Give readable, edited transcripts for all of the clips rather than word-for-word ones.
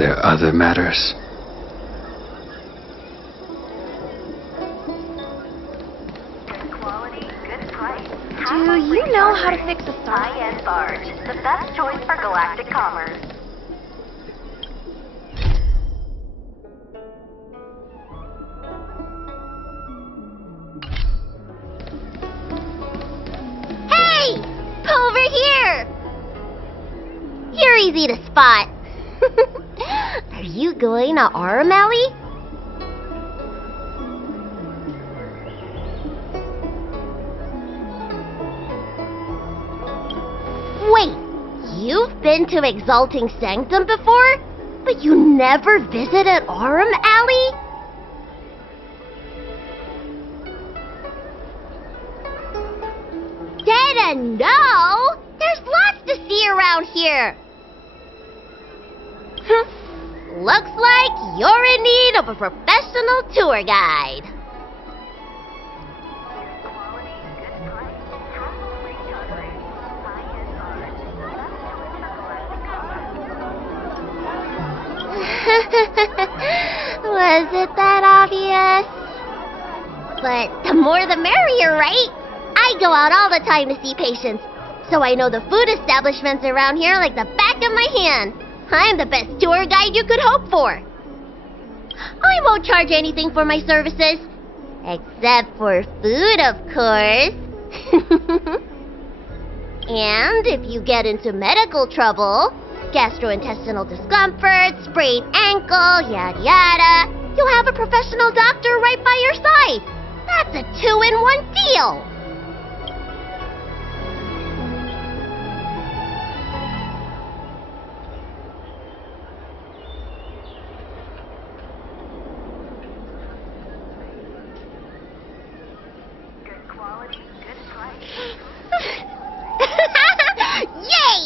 there other matters? Do you know how to fix a star? High-end barge, the best choice for galactic commerce. Hey! Over here! You're easy to spot. Are you going to Aurum Alley? Wait, you've been to Exalting Sanctum before? But you never visited Aurum Alley? Didn't know? There's lots to see around here. Looks like you're in need of a professional tour guide. Was it that obvious? But the more the merrier, right? I go out all the time to see patients, so I know the food establishments around here like the back of my hand. I'm the best tour guide you could hope for. I won't charge anything for my services, except for food, of course. And if you get into medical trouble, gastrointestinal discomfort, sprained ankle, yada yada, you'll have a professional doctor right by your side. That's a 2-in-1 deal. Good quality, good price. Yay!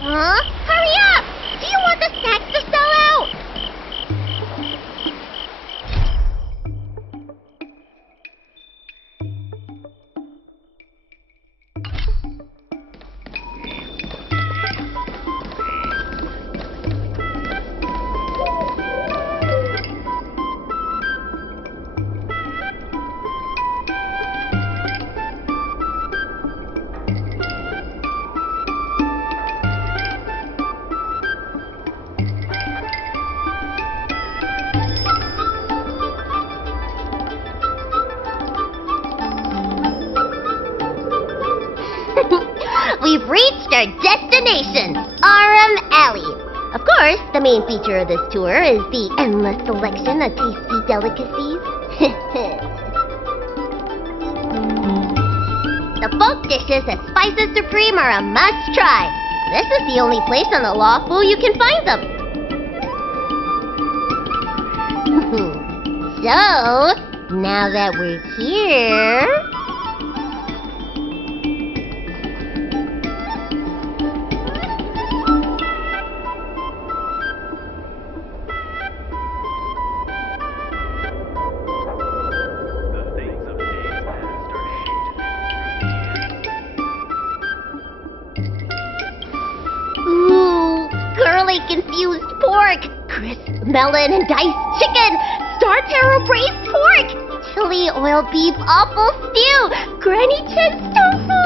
Huh? Hurry up! Do you want the snacks to sell out? We've reached our destination, Aurum Alley. Of course, the main feature of this tour is the endless selection of tasty delicacies. The folk dishes at Spices Supreme are a must-try. This is the only place on the Lawful you can find them. So, now that we're here... Confused pork, crisp melon and diced chicken, star taro braised pork, chili oil beef awful stew, granny chin tofu.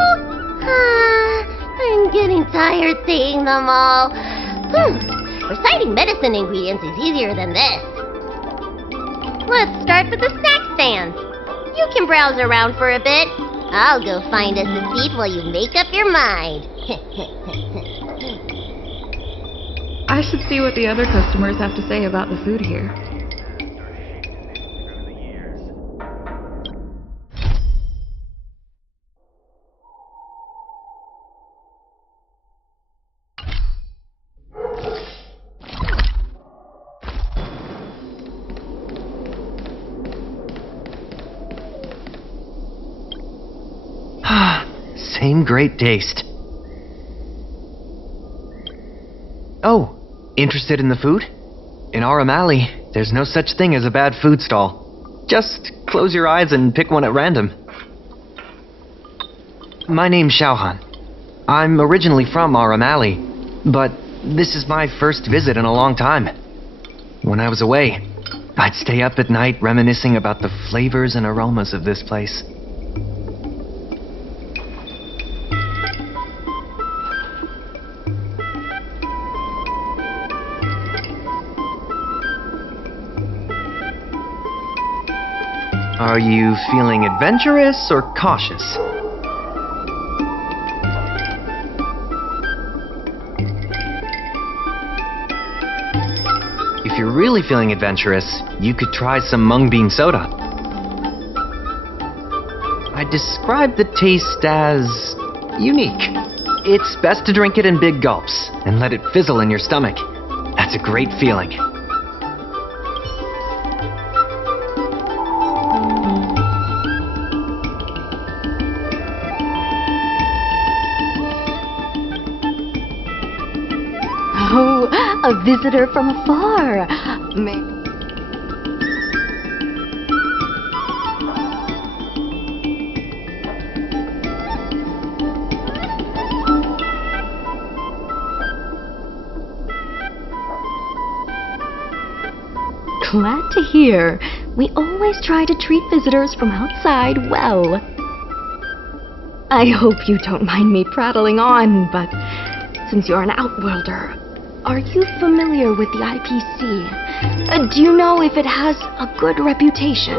I'm getting tired saying them all. Reciting medicine ingredients is easier than this. Let's start with the snack stands. You can browse around for a bit. I'll go find us a seat while you make up your mind. I should see what the other customers have to say about the food here. Same great taste. Oh, interested in the food? In Aurum Alley, there's no such thing as a bad food stall. Just close your eyes and pick one at random. My name's Xiaohan. I'm originally from Aurum Alley, but this is my first visit in a long time. When I was away, I'd stay up at night reminiscing about the flavors and aromas of this place. Are you feeling adventurous or cautious? If you're really feeling adventurous, you could try some mung bean soda. I describe the taste as unique. It's best to drink it in big gulps and let it fizzle in your stomach. That's a great feeling. Oh, a visitor from afar. Maybe. Glad to hear. We always try to treat visitors from outside well. I hope you don't mind me prattling on, but since you're an outworlder, are you familiar with the IPC? Do you know if it has a good reputation?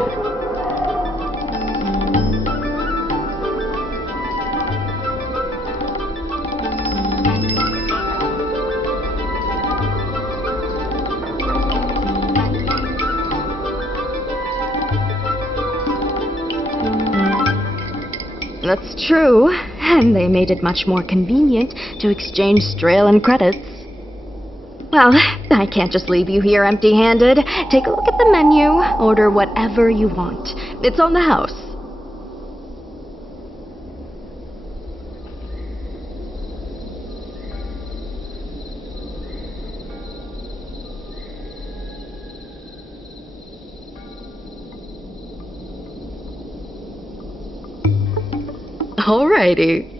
That's true, and they made it much more convenient to exchange Strailan credits. Well, I can't just leave you here empty-handed. Take a look at the menu, order whatever you want. It's on the house. Alrighty.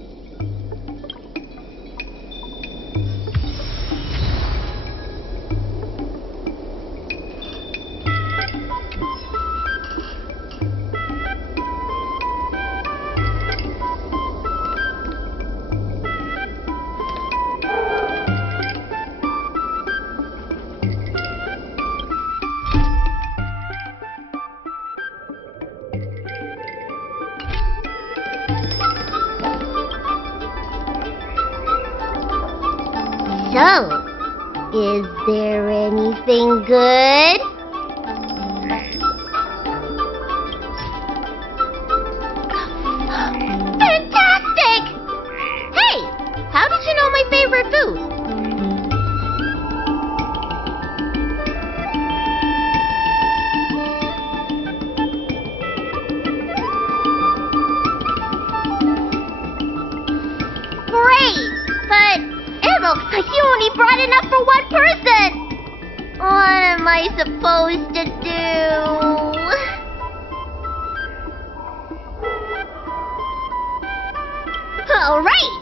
So, is there anything good? Fantastic! Hey, how did you know my favorite food? Great, but it looks like you only brought enough for one person! What am I supposed to do? Alright,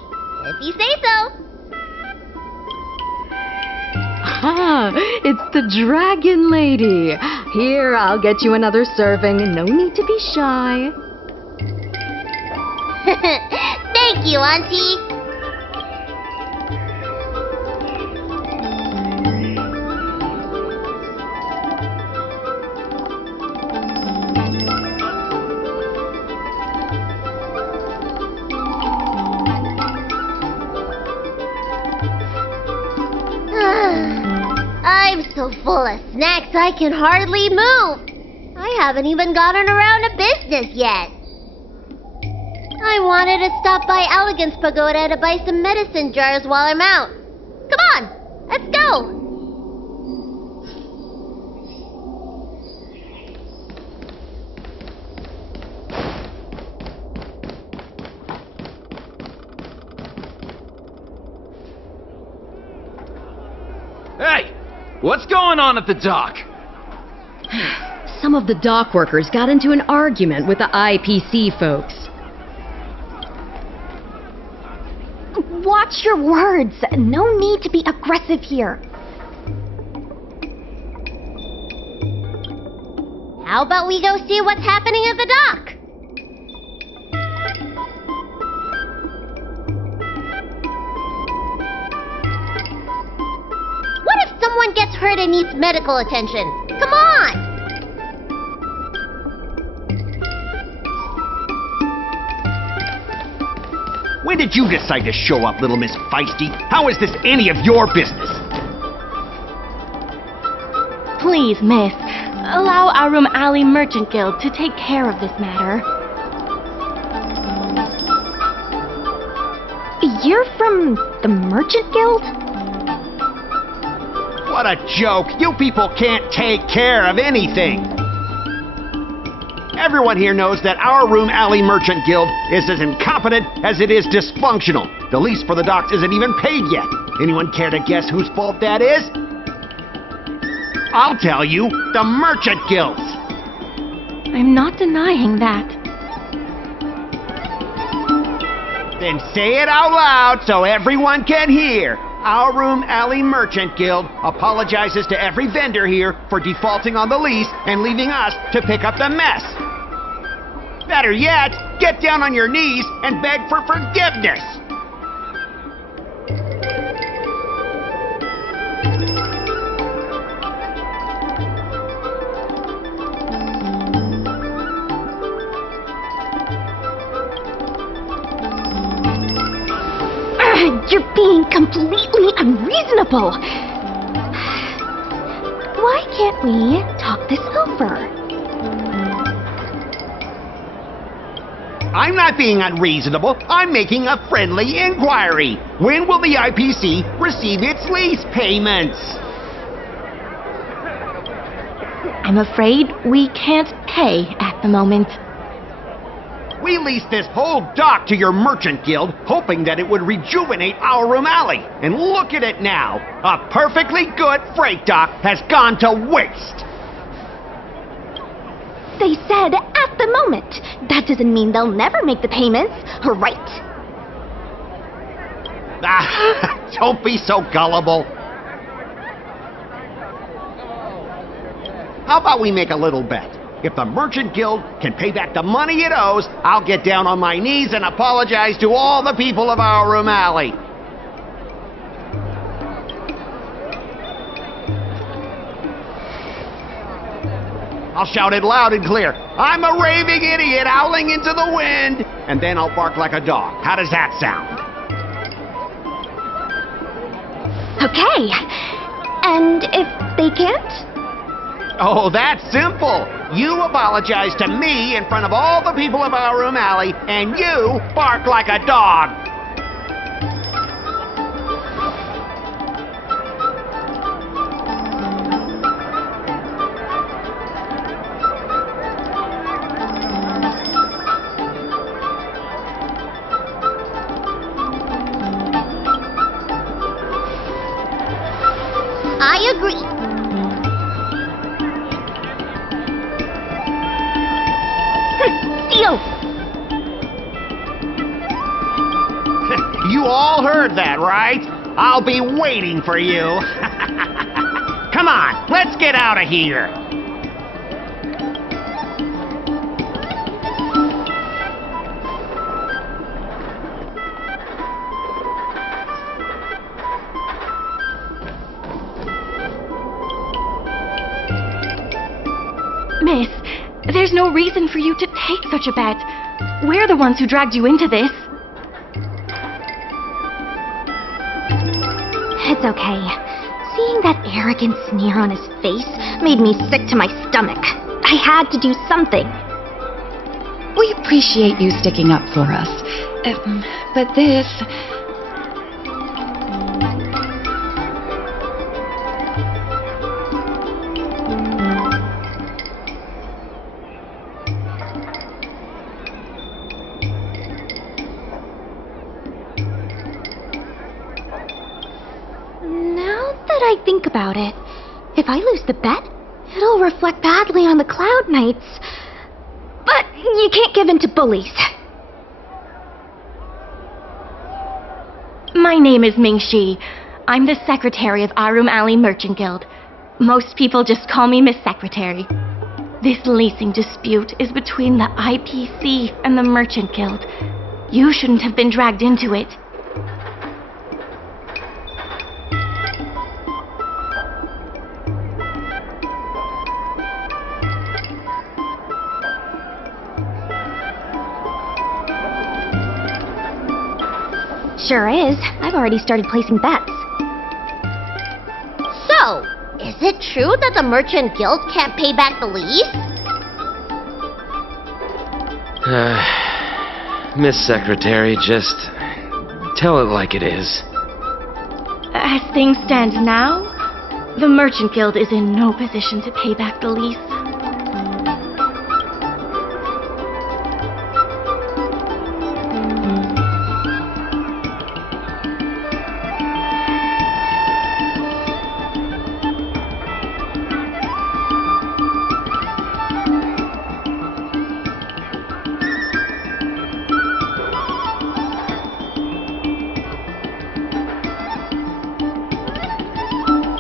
if you say so. Ah, it's the Dragon Lady. Here, I'll get you another serving. No need to be shy. Thank you, Auntie. I'm so full of snacks I can hardly move. I haven't even gotten around to business yet. I wanted to stop by Elegance Pagoda to buy some medicine jars while I'm out. Come on, let's go. Hey! What's going on at the dock? some of the dock workers got into an argument with the IPC folks. Watch your words. No need to be aggressive here. How about we go see what's happening at the dock? What if someone gets hurt and needs medical attention? Come on! When did you decide to show up, little Miss Feisty? How is this any of your business? Please, miss, allow Aurum Alley Merchant Guild to take care of this matter. You're from the Merchant Guild? What a joke! You people can't take care of anything! Everyone here knows that our Aurum Alley Merchant Guild is as incompetent as it is dysfunctional. The lease for the docks isn't even paid yet. Anyone care to guess whose fault that is? I'll tell you, the Merchant Guild's. I'm not denying that. Then say it out loud so everyone can hear. Our Aurum Alley Merchant Guild apologizes to every vendor here for defaulting on the lease and leaving us to pick up the mess. Better yet, get down on your knees and beg for forgiveness. You're being completely unreasonable. Why can't we talk this over? I'm not being unreasonable. I'm making a friendly inquiry. When will the IPC receive its lease payments? I'm afraid we can't pay at the moment. We leased this whole dock to your merchant guild, hoping that it would rejuvenate our Aurum Alley. And look at it now. A perfectly good freight dock has gone to waste. They said at the moment. That doesn't mean they'll never make the payments, right? Ah, don't be so gullible. How about we make a little bet? If the Merchant Guild can pay back the money it owes, I'll get down on my knees and apologize to all the people of our Aurum Alley. I'll shout it loud and clear. I'm a raving idiot howling into the wind. And then I'll bark like a dog. How does that sound? Okay. And if they can't? Oh, that's simple. You apologize to me in front of all the people of our Aurum Alley, and you bark like a dog. I agree. Deal! You all heard that, right? I'll be waiting for you. Come on, let's get out of here. Miss, there's no reason for you to take such a bet. We're the ones who dragged you into this. It's okay. Seeing that arrogant sneer on his face made me sick to my stomach. I had to do something. We appreciate you sticking up for us. But this... Now that I think about it, if I lose the bet, It'll reflect badly on the cloud knights. But you can't give in to bullies. My name is Ming-Shi. I'm the secretary of Aurum Alley Merchant Guild. Most people just call me Miss Secretary. This leasing dispute is between the IPC and the Merchant Guild. You shouldn't have been dragged into it. Sure is. I've already started placing bets. So, is it true that the Merchant Guild can't pay back the lease? Miss Secretary, just tell it like it is. As things stand now, the Merchant Guild is in no position to pay back the lease.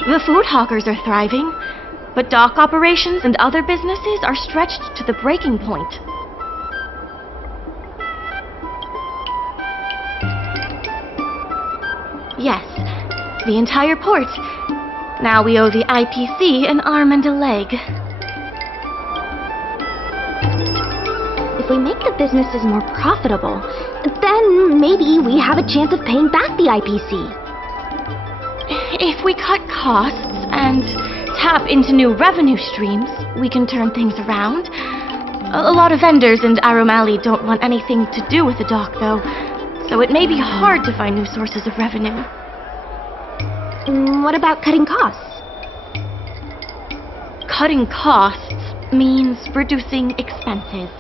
The food hawkers are thriving, but dock operations and other businesses are stretched to the breaking point. Yes, the entire port. Now we owe the IPC an arm and a leg. If we make the businesses more profitable, then maybe we have a chance of paying back the IPC. If we cut costs and tap into new revenue streams, we can turn things around. A lot of vendors in Aurum Alley don't want anything to do with the dock, though, so it may be hard to find new sources of revenue. What about cutting costs? Cutting costs means reducing expenses.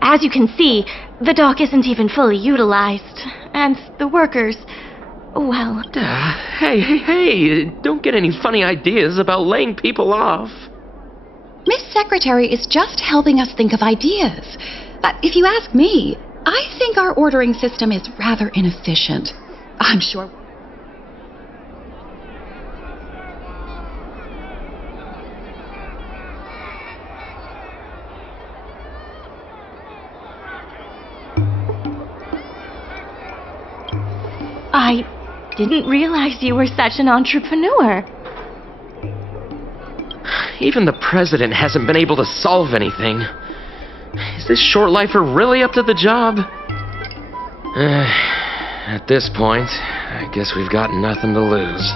As you can see, the dock isn't even fully utilized, and the workers, well... Hey, don't get any funny ideas about laying people off. Miss Secretary is just helping us think of ideas. But if you ask me, I think our ordering system is rather inefficient. I'm sure... I didn't realize you were such an entrepreneur. Even the president hasn't been able to solve anything. Is this short-lifer really up to the job? At this point, I guess we've got nothing to lose.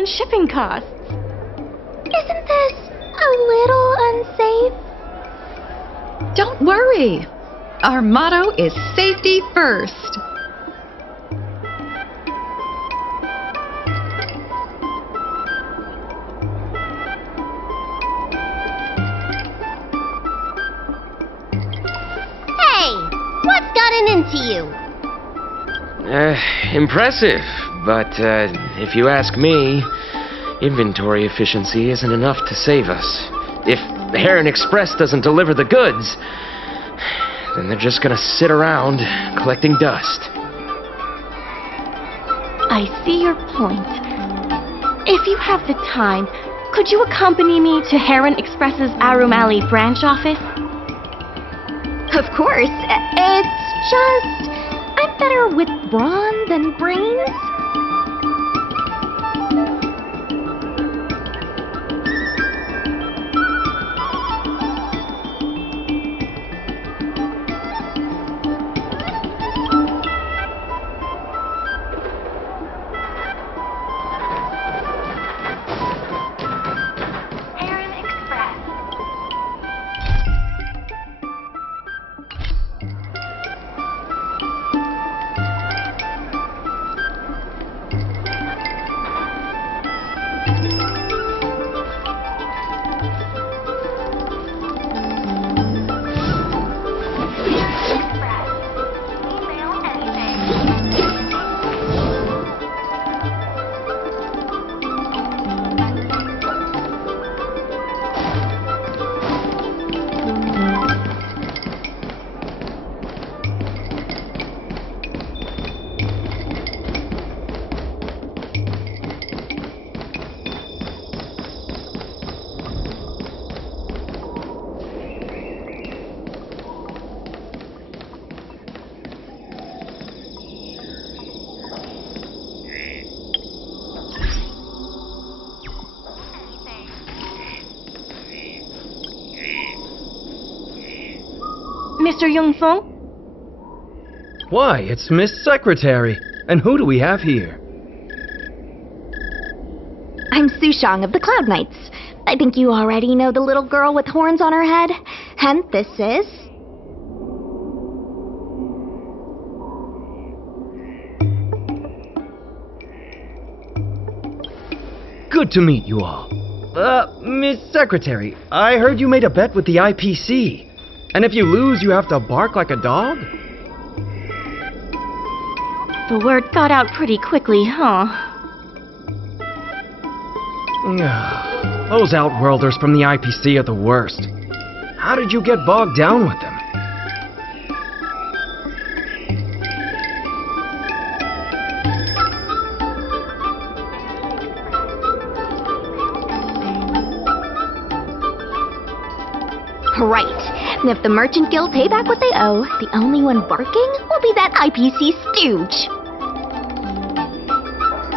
on shipping costs. Isn't this a little unsafe? Don't worry. Our motto is safety first. Hey, what's gotten into you? Impressive. But, if you ask me, inventory efficiency isn't enough to save us. If Heron Express doesn't deliver the goods, then they're just gonna sit around collecting dust. I see your point. If you have the time, could you accompany me to Heron Express's Aurum Alley branch office? Of course. It's just... I'm better with brawn than brains. Heron Express. Email anything. Mr. Jungfeng? Why, it's Miss Secretary. And who do we have here? I'm Sushang of the Cloud Knights. I think you already know the little girl with horns on her head. And this is... Good to meet you all. Miss Secretary, I heard you made a bet with the IPC. And if you lose, you have to bark like a dog? The word got out pretty quickly, huh? Those Outworlders from the IPC are the worst. How did you get bogged down with them? Right. And if the Merchant Guild pay back what they owe, the only one barking will be that IPC stooge.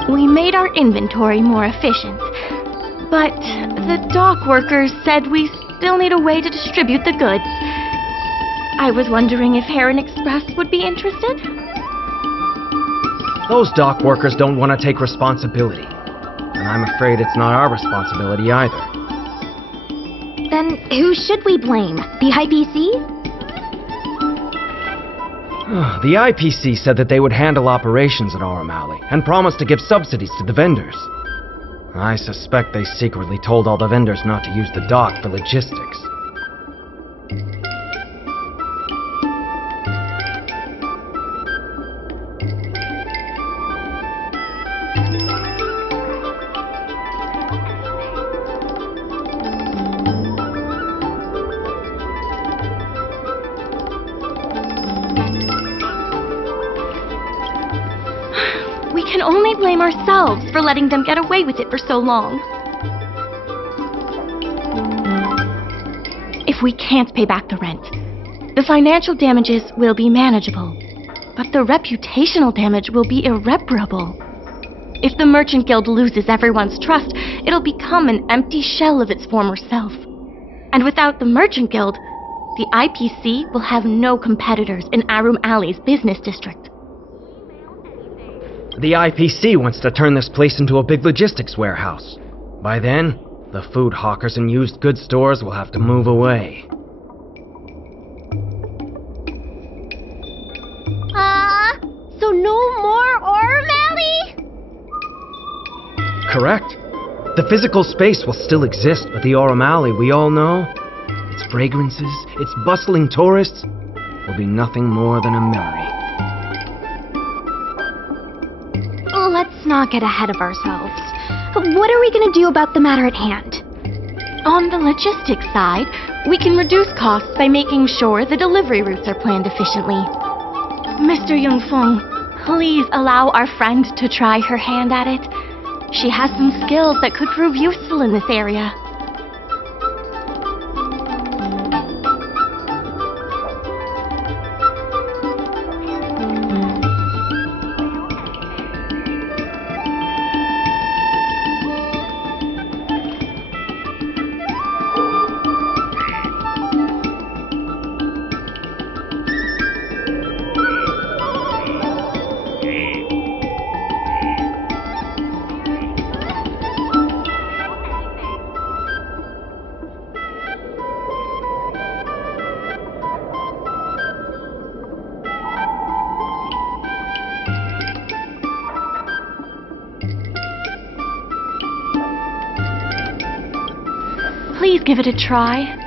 We made our inventory more efficient, but the dock workers said we still need a way to distribute the goods. I was wondering if Heron Express would be interested? Those dock workers don't want to take responsibility. And I'm afraid it's not our responsibility either. Then who should we blame? The IPC? The IPC said that they would handle operations at Aurum Alley and promised to give subsidies to the vendors. I suspect they secretly told all the vendors not to use the dock for logistics. We can only blame ourselves for letting them get away with it for so long. If we can't pay back the rent, the financial damages will be manageable, but the reputational damage will be irreparable. If the Merchant Guild loses everyone's trust, it'll become an empty shell of its former self. And without the Merchant Guild, the IPC will have no competitors in Aurum Alley's business district. The IPC wants to turn this place into a big logistics warehouse. By then, the food hawkers and used goods stores will have to move away. So no more Aurum Alley? Correct. The physical space will still exist, but the Aurum Alley we all know, its fragrances, its bustling tourists, will be nothing more than a memory. Let's not get ahead of ourselves. What are we going to do about the matter at hand? On the logistics side, we can reduce costs by making sure the delivery routes are planned efficiently. Mr. Yongfeng, please allow our friend to try her hand at it. She has some skills that could prove useful in this area. Please give it a try.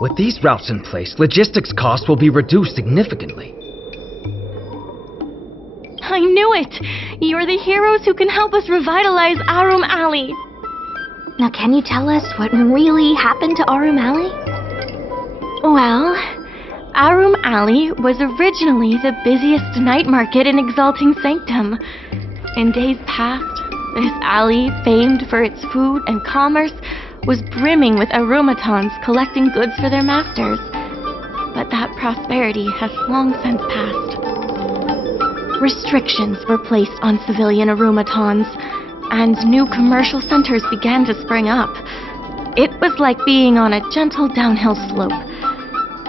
With these routes in place, logistics costs will be reduced significantly. I knew it! You're the heroes who can help us revitalize Aurum Alley. Now, can you tell us what really happened to Aurum Alley? Well, Aurum Alley was originally the busiest night market in Exalting Sanctum. In days past, this alley, famed for its food and commerce, was brimming with aromatons collecting goods for their masters. But that prosperity has long since passed. Restrictions were placed on civilian aromatons, and new commercial centers began to spring up. It was like being on a gentle downhill slope.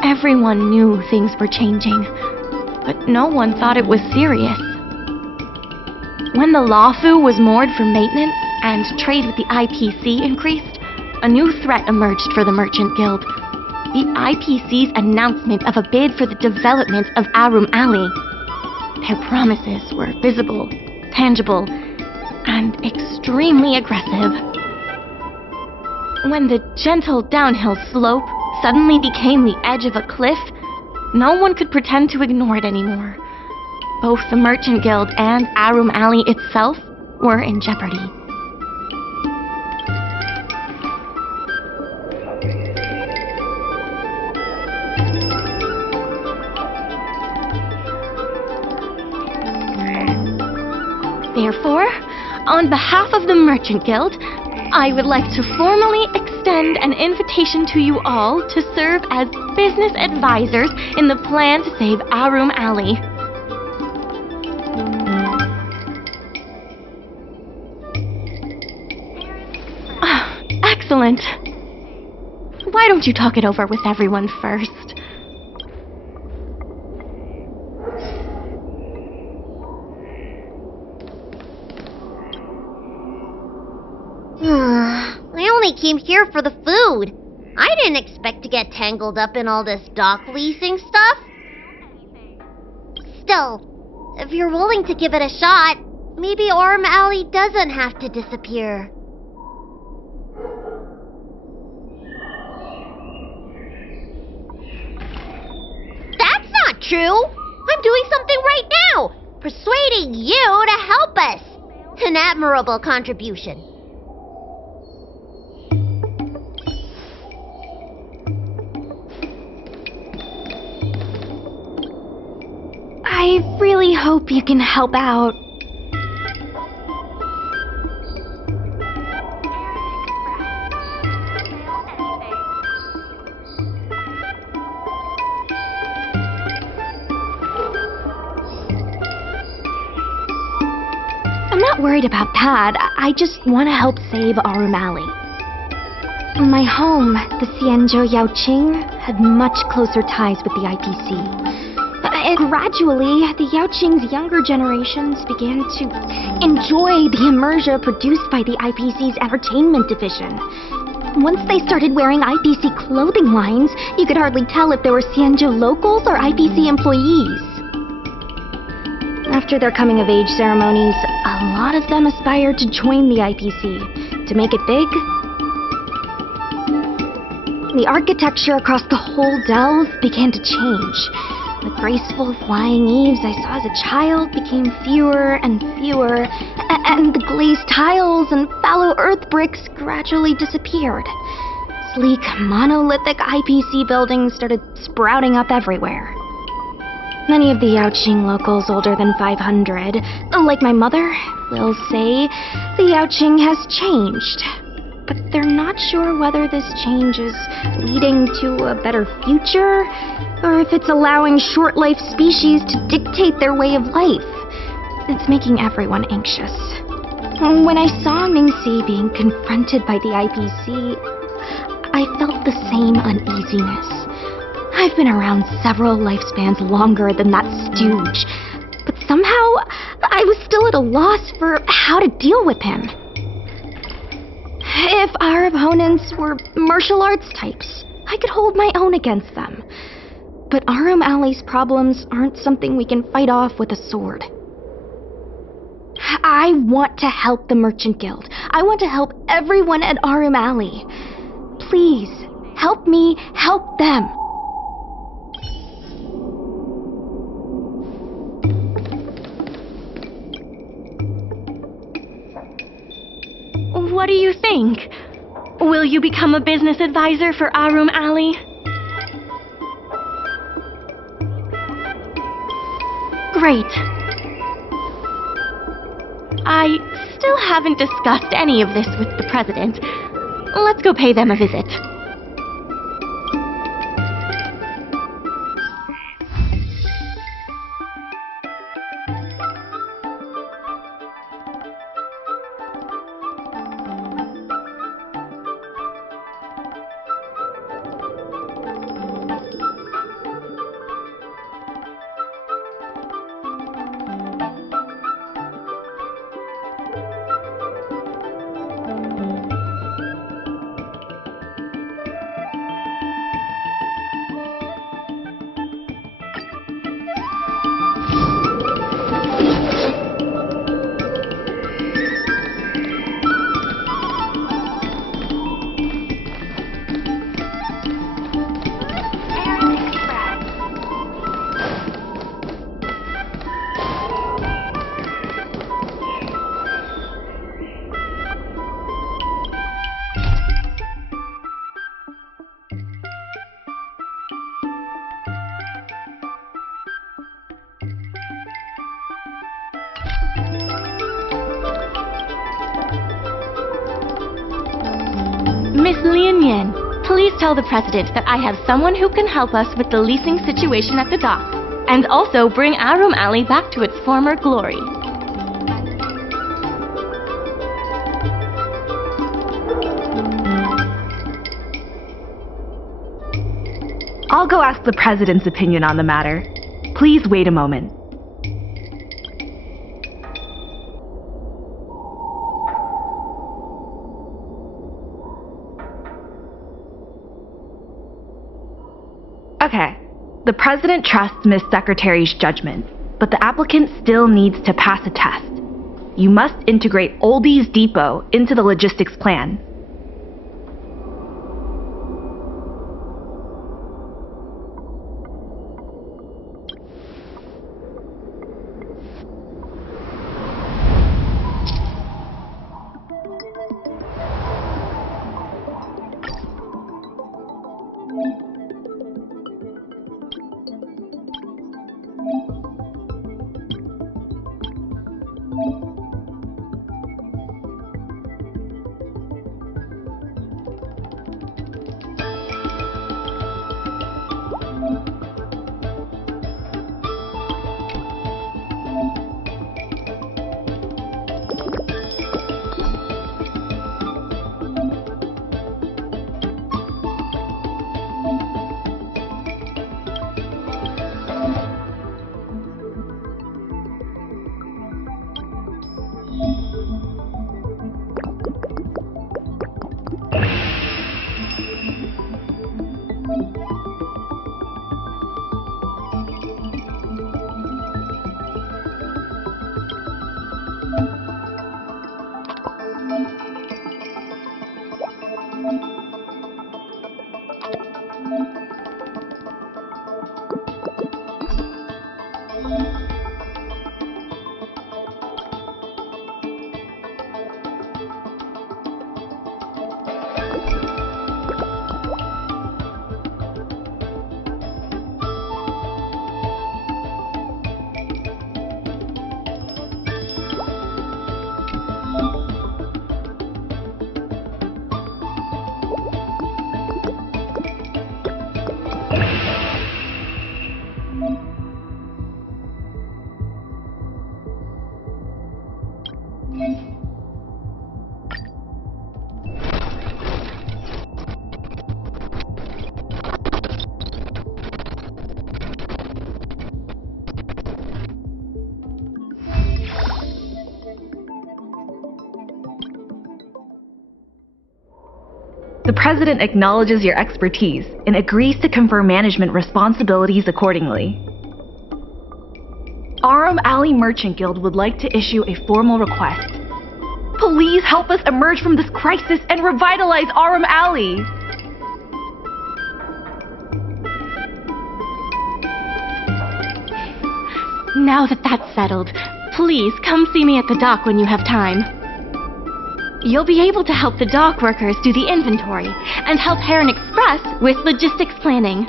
Everyone knew things were changing, but no one thought it was serious. When the Lawfu was moored for maintenance and trade with the IPC increased, a new threat emerged for the Merchant Guild. The IPC's announcement of a bid for the development of Aurum Alley. Their promises were visible, tangible, and extremely aggressive. When the gentle downhill slope suddenly became the edge of a cliff, no one could pretend to ignore it anymore. Both the Merchant Guild and Aurum Alley itself were in jeopardy. therefore, on behalf of the Merchant Guild, I would like to formally extend an invitation to you all to serve as business advisors in the plan to save Aurum Alley. Excellent. Why don't you talk it over with everyone first? I only came here for the food. I didn't expect to get tangled up in all this dock leasing stuff. Still, if you're willing to give it a shot, maybe Aurum Alley doesn't have to disappear. That's not true! I'm doing something right now! Persuading you to help us! An admirable contribution. I really hope you can help out. I'm not worried about that. I just want to help save Aurum Alley. My home, the Xianzhou Yaoqing, had much closer ties with the IPC. And gradually, the Yaoqing's younger generations began to enjoy the immersion produced by the IPC's entertainment division. Once they started wearing IPC clothing lines, you could hardly tell if they were Xianzhou locals or IPC employees. After their coming-of-age ceremonies, a lot of them aspired to join the IPC. To make it big, the architecture across the whole delve began to change. The graceful flying eaves I saw as a child became fewer and fewer, and the glazed tiles and fallow earth bricks gradually disappeared. Sleek, monolithic IPC buildings started sprouting up everywhere. Many of the Yaoqing locals older than 500, like my mother, will say the Yaoqing has changed. But they're not sure whether this change is leading to a better future, or if it's allowing short-life species to dictate their way of life. It's making everyone anxious. When I saw Mingxi being confronted by the IPC, I felt the same uneasiness. I've been around several lifespans longer than that stooge, but somehow I was still at a loss for how to deal with him. If our opponents were martial arts types, I could hold my own against them. But Aurum Alley's problems aren't something we can fight off with a sword. I want to help the Merchant Guild. I want to help everyone at Aurum Alley. Please, help me help them. What do you think? Will you become a business advisor for Aurum Alley? Great. I still haven't discussed any of this with the president. Let's go pay them a visit. Miss Lian Yin, please tell the President that I have someone who can help us with the leasing situation at the dock, and also bring Aurum Alley back to its former glory. I'll go ask the President's opinion on the matter. Please wait a moment. Okay, the President trusts Miss Secretary's judgment, but the applicant still needs to pass a test. You must integrate Oldie's Depot into the logistics plan. The President acknowledges your expertise and agrees to confer management responsibilities accordingly. Aurum Alley Merchant Guild would like to issue a formal request. Please help us emerge from this crisis and revitalize Aurum Alley! Now that that's settled, please come see me at the dock when you have time. You'll be able to help the dock workers do the inventory and help Heron Express with logistics planning.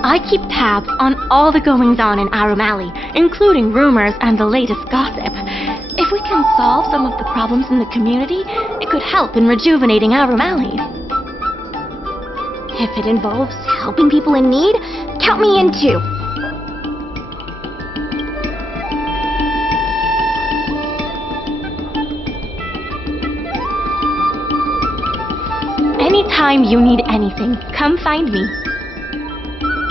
I keep tabs on all the goings-on in Aurum Alley, including rumors and the latest gossip. If we can solve some of the problems in the community, it could help in rejuvenating Aurum Alley. If it involves helping people in need, count me in too. Anytime you need anything, come find me.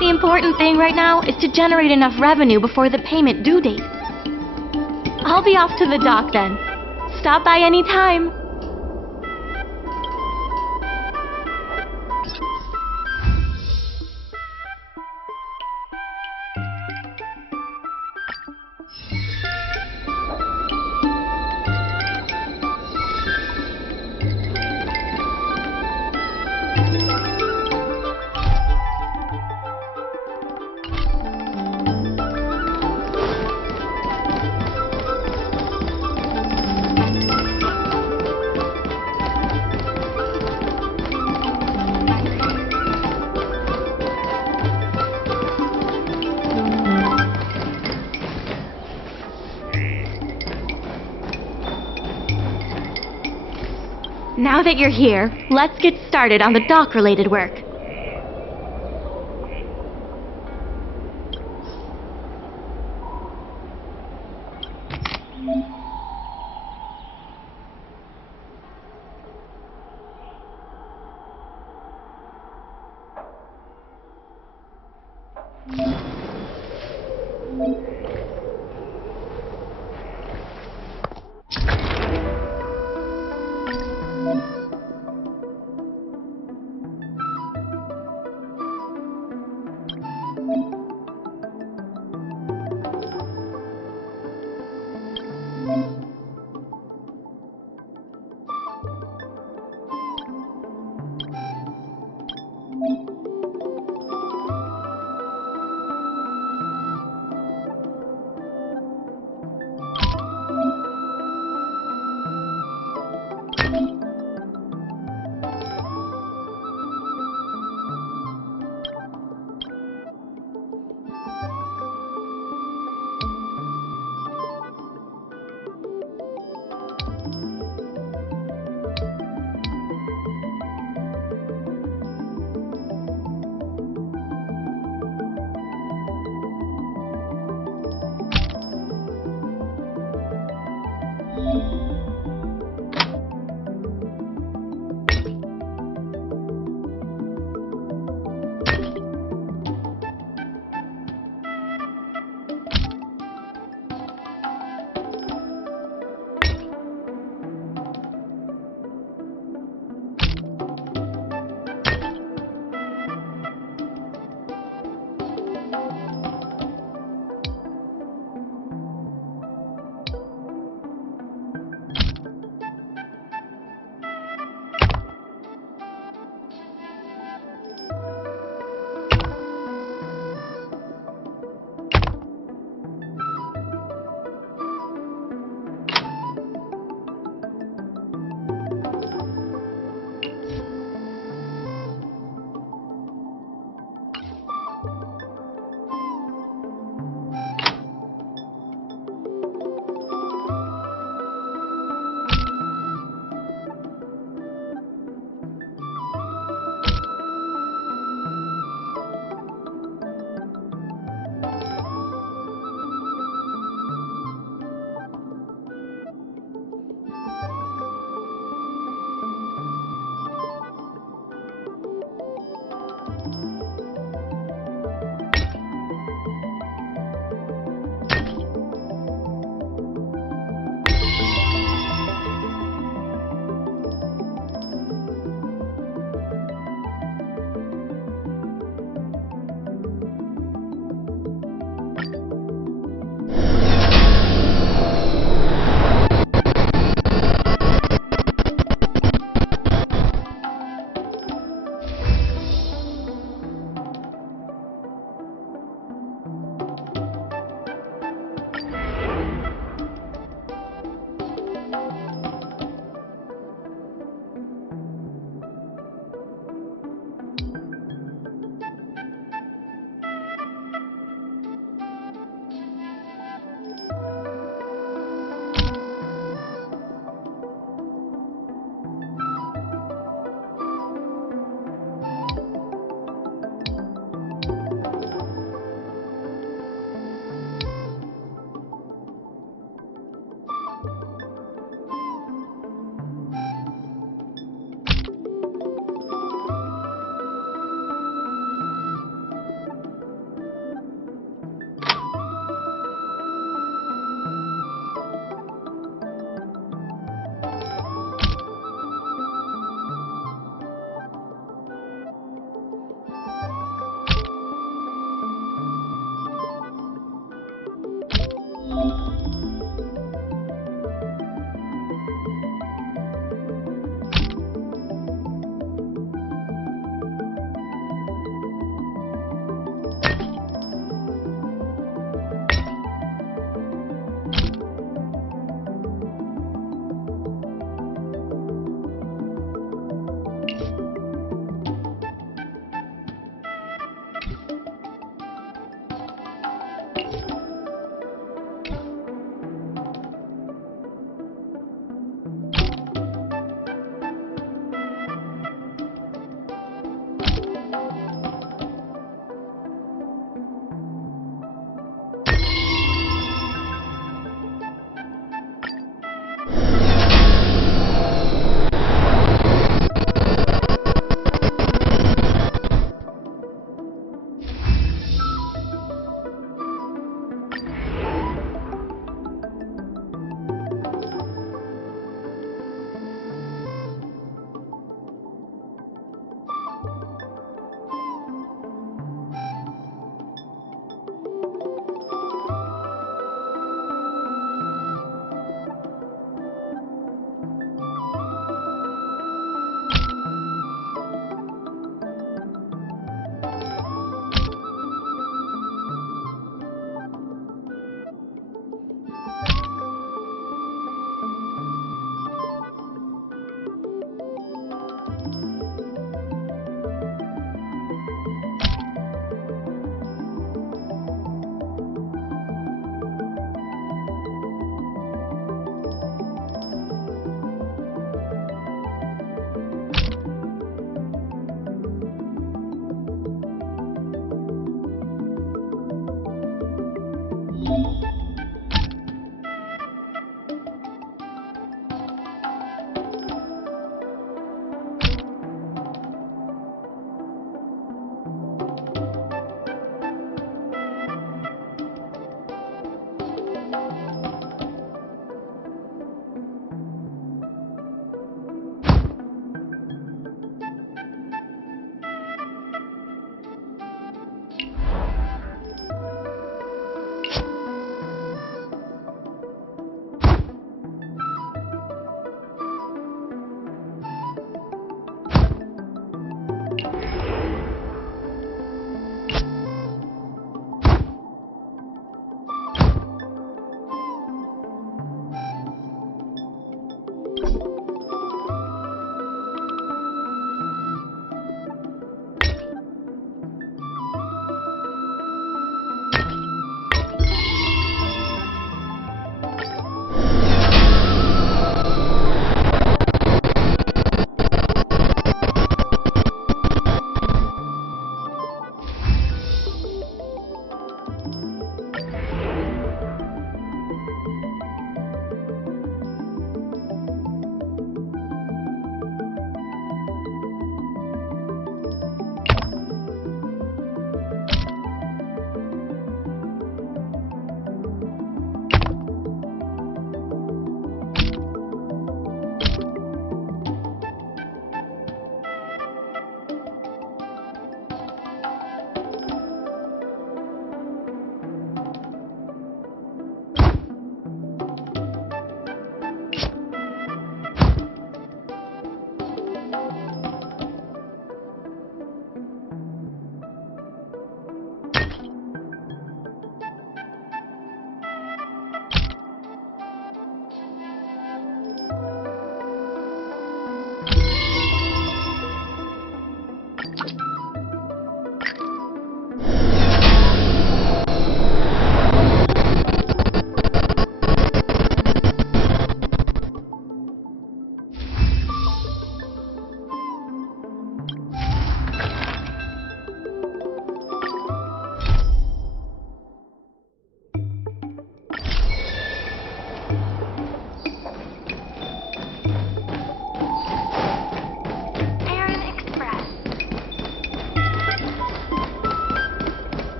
The important thing right now is to generate enough revenue before the payment due date. I'll be off to the dock then. Stop by anytime. Now that you're here, let's get started on the dock-related work.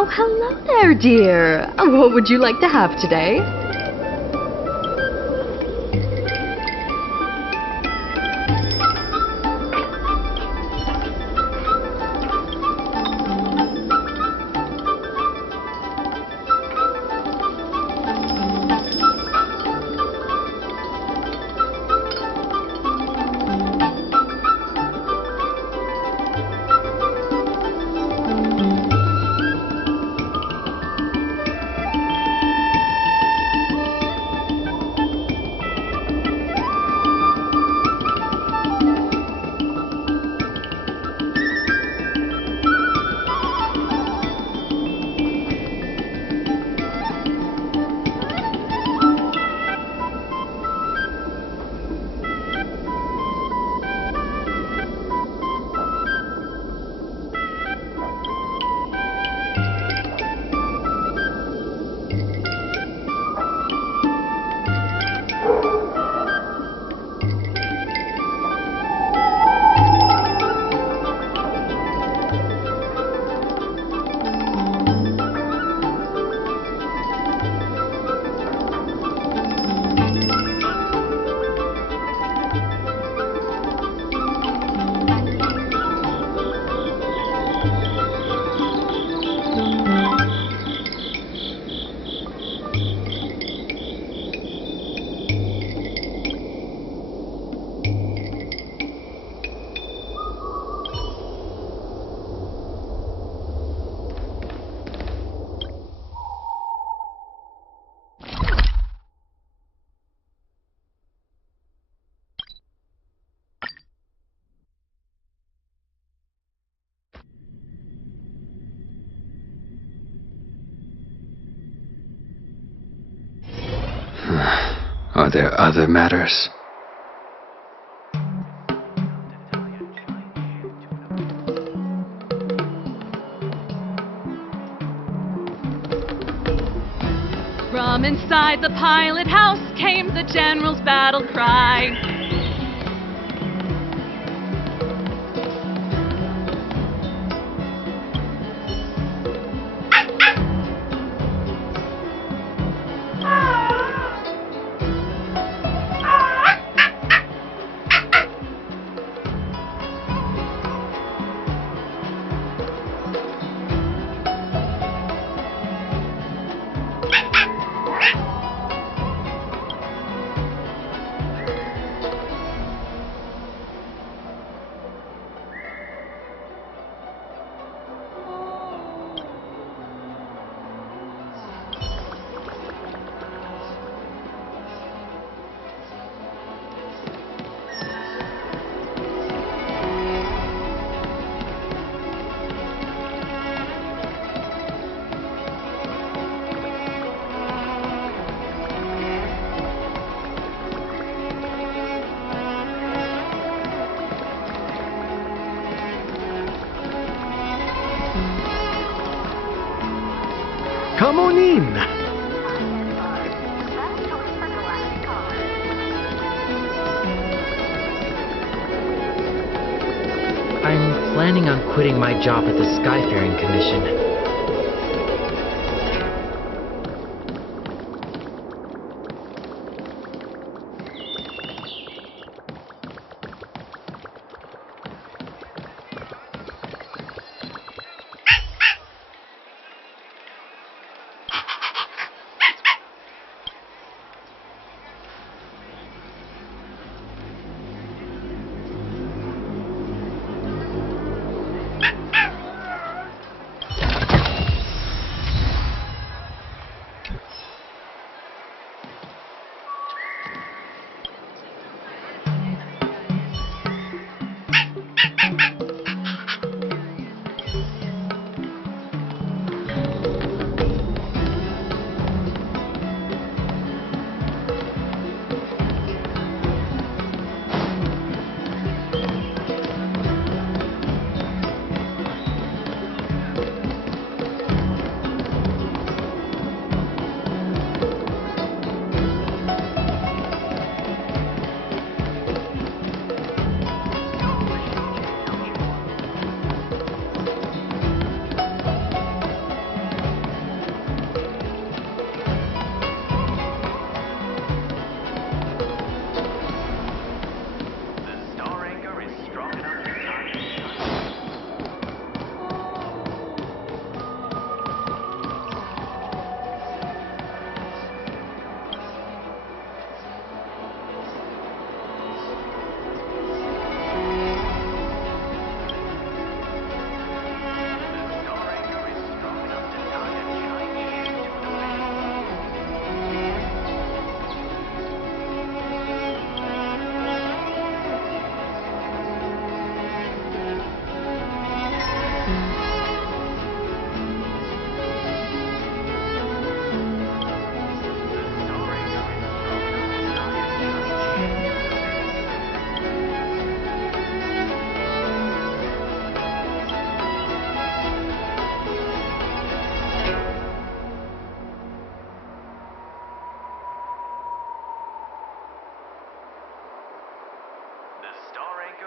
Oh, hello there, dear. What would you like to have today? Are there other matters? From inside the pilot house came the general's battle cry. Come on in. I'm planning on quitting my job at the Skyfaring Commission.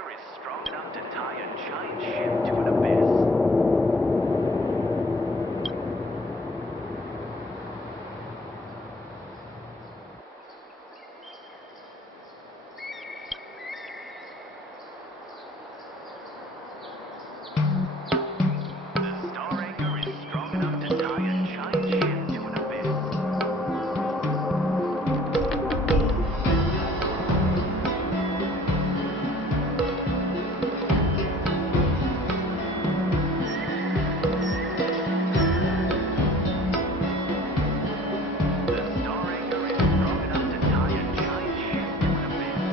anchor is strong enough to tie a giant ship to an abyss. The star anchor is strong enough to tie a giant ship to an abyss. The star anchor is strong enough to tie a giant ship to an abyss.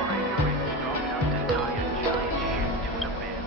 Star anchor is strong enough to tie a giant ship to an abyss.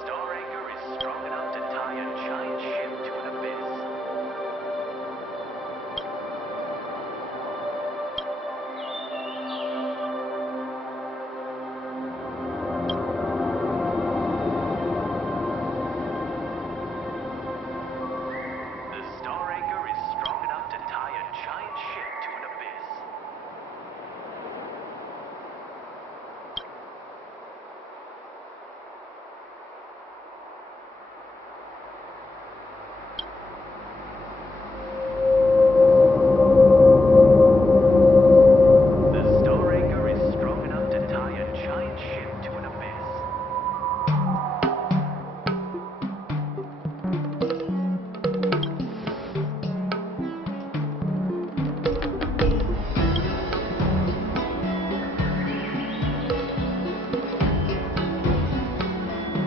Star anchor is strong enough to tie a giant ship to an abyss. Star anchor is strong enough to tie a giant ship to an abyss. The star anchor is strong enough to tie a giant ship to an abyss. The star anchor is strong enough to tie a giant ship to an abyss.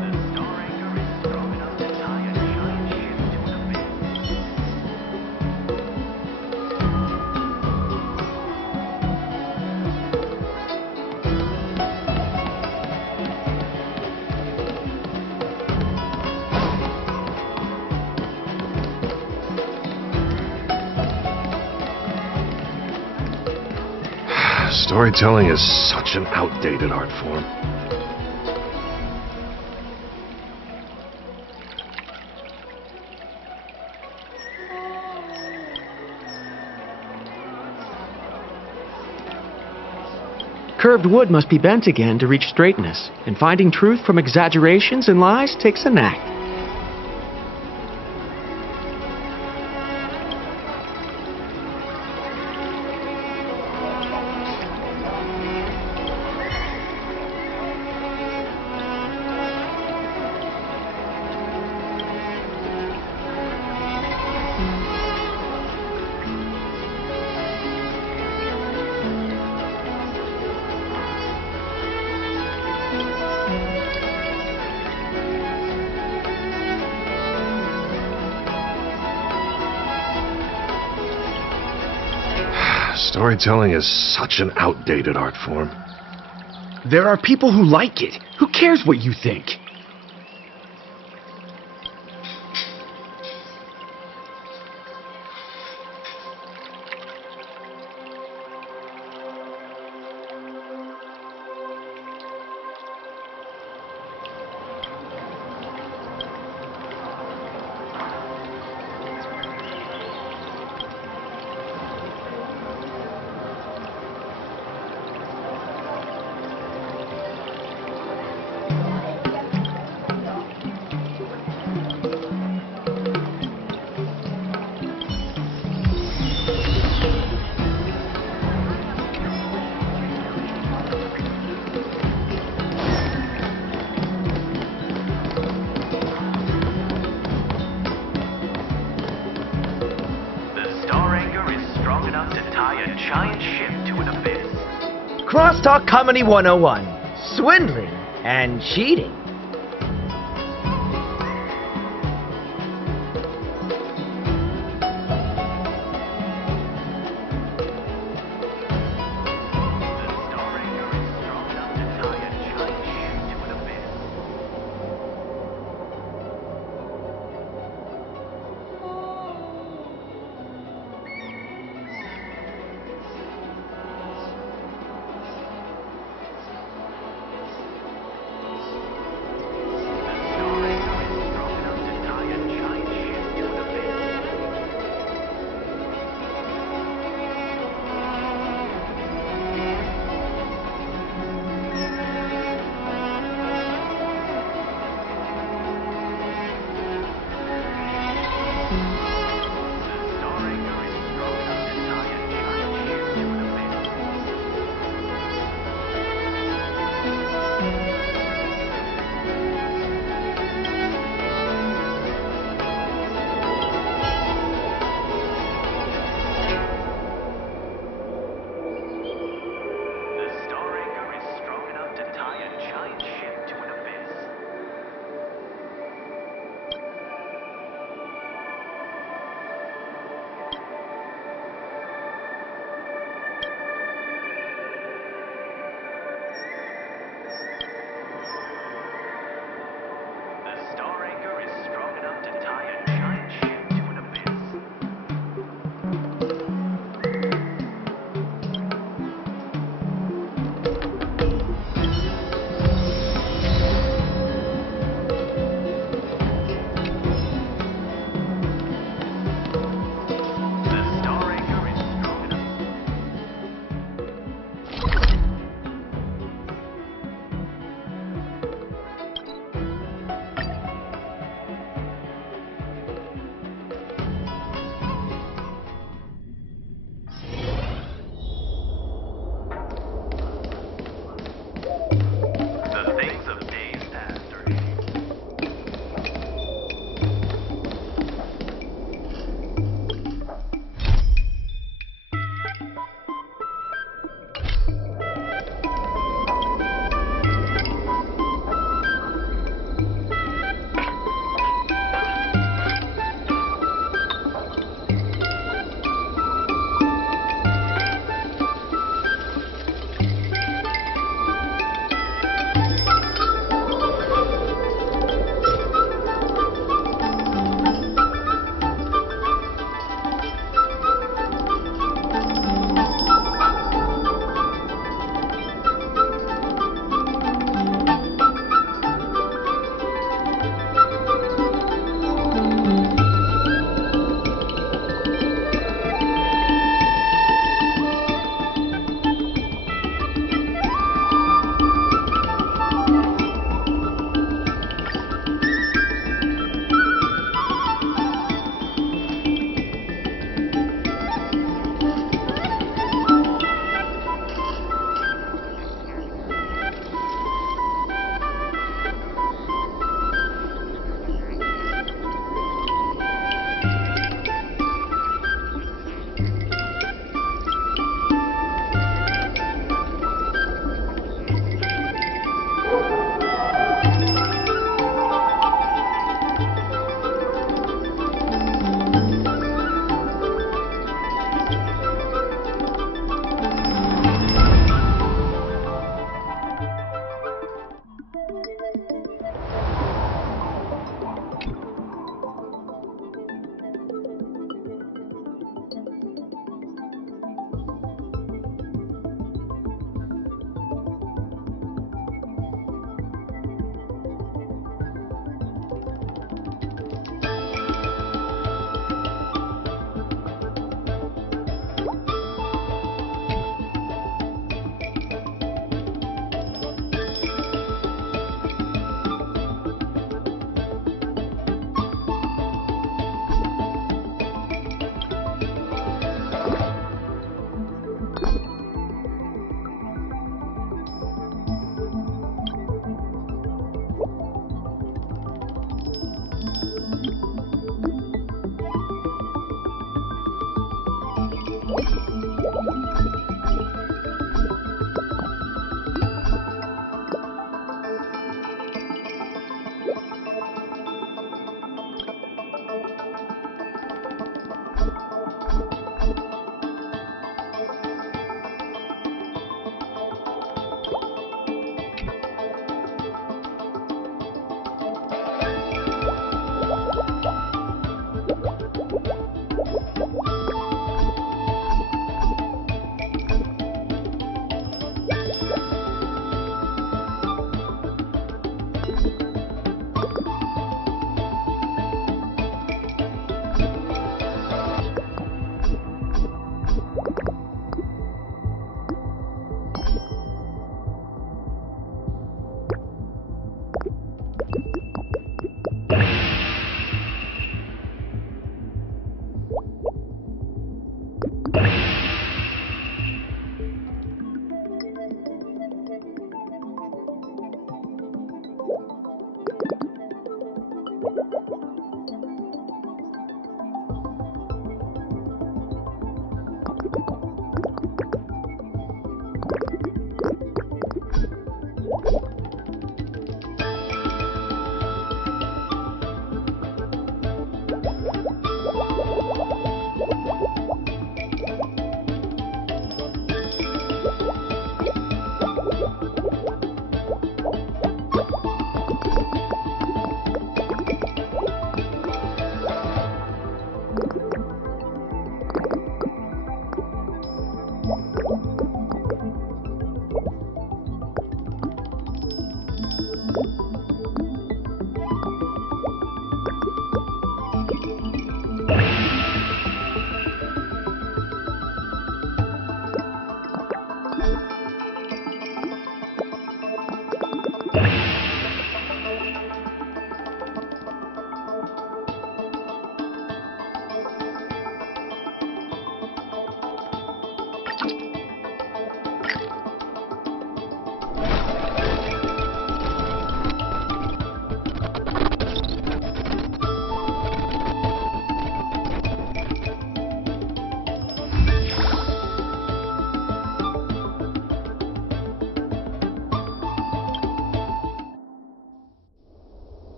The star anchor is strong enough to tie a giant ship to an abyss. The star anchor is strong enough to tie a giant ship to an abyss. Storytelling is such an outdated art form. Curved wood must be bent again to reach straightness, and finding truth from exaggerations and lies takes a knack. Storytelling is such an outdated art form. There are people who like it. Who cares what you think? Crosstalk Comedy 101. Swindling and cheating.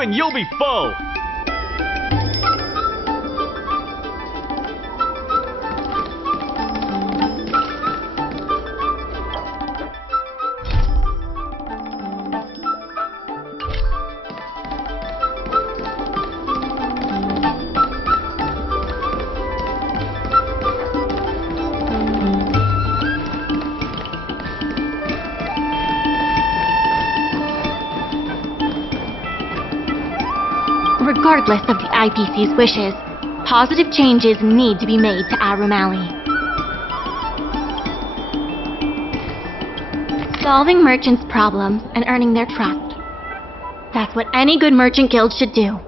when you'll be full. Regardless of the IPC's wishes, positive changes need to be made to Aurum Alley. Solving merchants' problems and earning their trust. That's what any good merchant guild should do.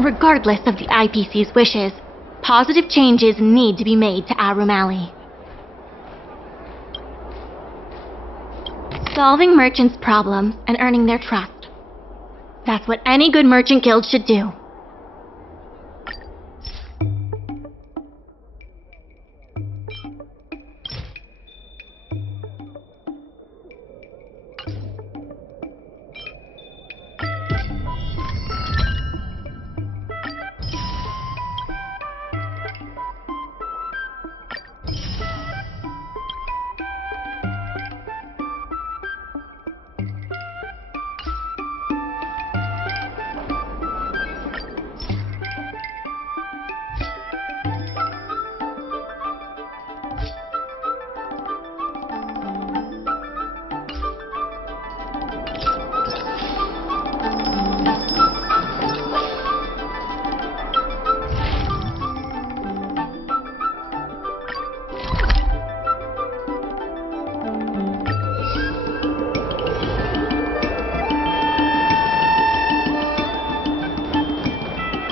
Regardless of the IPC's wishes, positive changes need to be made to Aurum Alley. Solving merchants' problems and earning their trust. That's what any good merchant guild should do.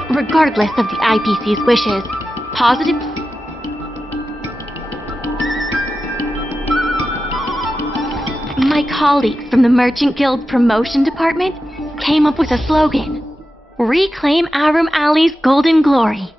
Regardless of the IPC's wishes, positive... My colleagues from the Merchant Guild's promotion department came up with a slogan: Reclaim Aurum Alley's golden glory.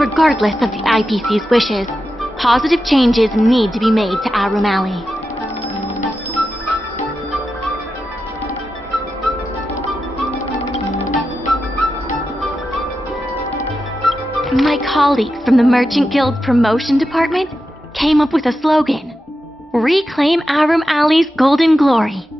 Regardless of the IPC's wishes, positive changes need to be made to Aurum Alley. My colleagues from the Merchant Guild's promotion department came up with a slogan: Reclaim Aurum Alley's golden glory.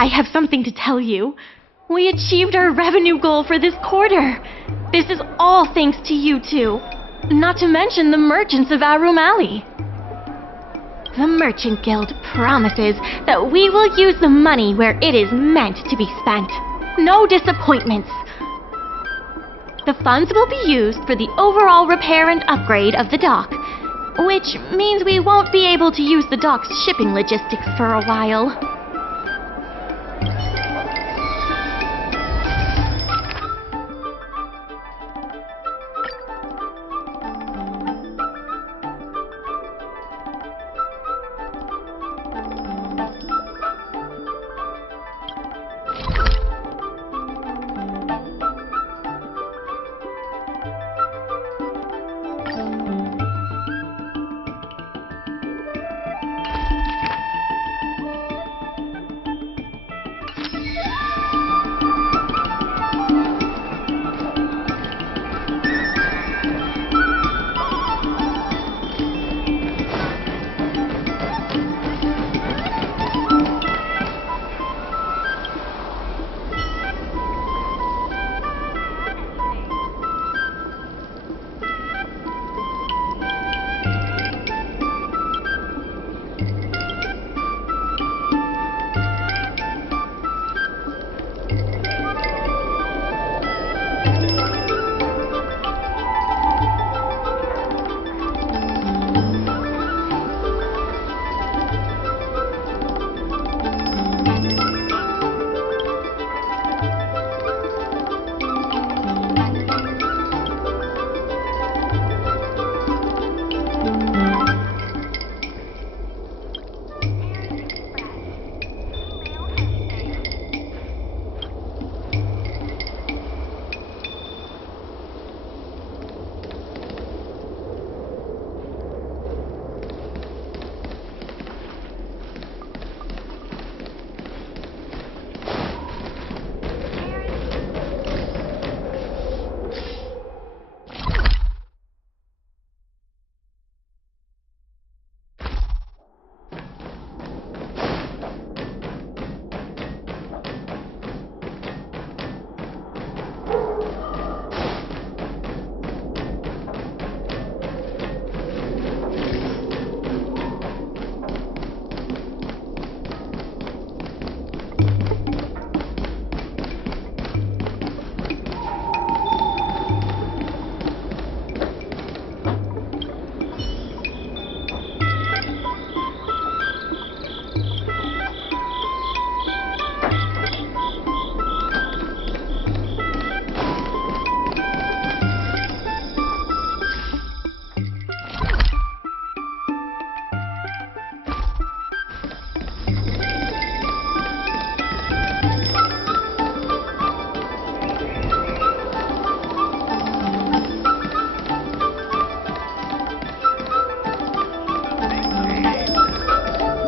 I have something to tell you. We achieved our revenue goal for this quarter. This is all thanks to you two. Not to mention the merchants of Aurum Alley. The Merchant Guild promises that we will use the money where it is meant to be spent. No disappointments. The funds will be used for the overall repair and upgrade of the dock, which means we won't be able to use the dock's shipping logistics for a while.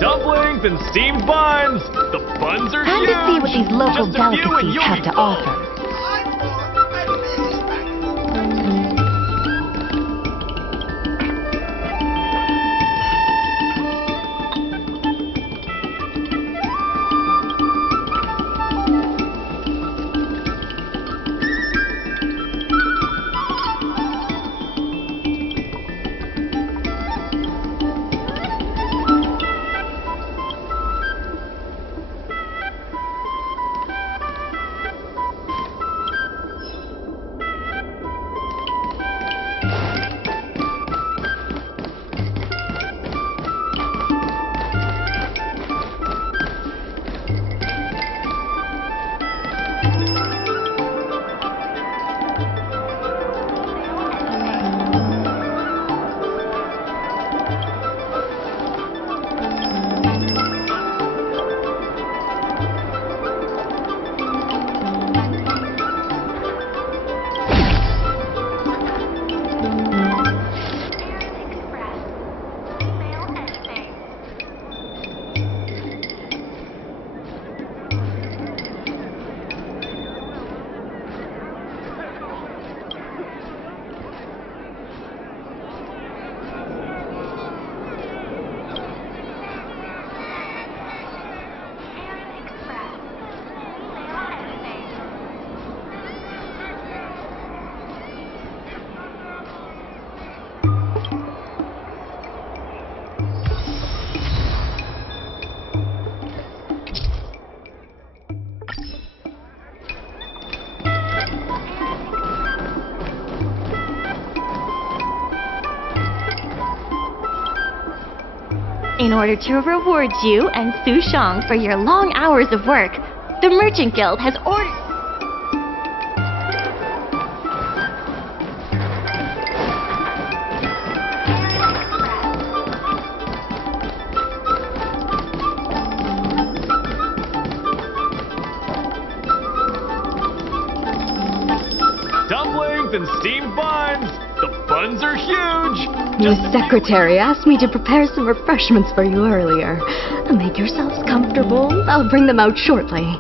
Dumplings and steamed buns! The buns are Time huge! to see what these local Just a few and delicacies you'll have be to full. offer. In order to reward you and Su Shang for your long hours of work, the Merchant Guild has ordered... Dumplings and steamed buns! The buns are huge! Miss Secretary asked me to prepare some refreshments for you earlier. Make yourselves comfortable. I'll bring them out shortly.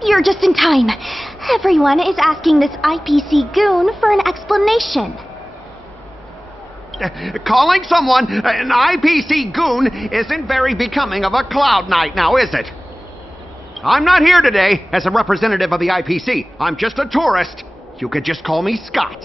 You're just in time. Everyone is asking this IPC goon for an explanation. Calling someone an IPC goon isn't very becoming of a Cloud Knight now, is it? I'm not here today as a representative of the IPC. I'm just a tourist. You could just call me Scott.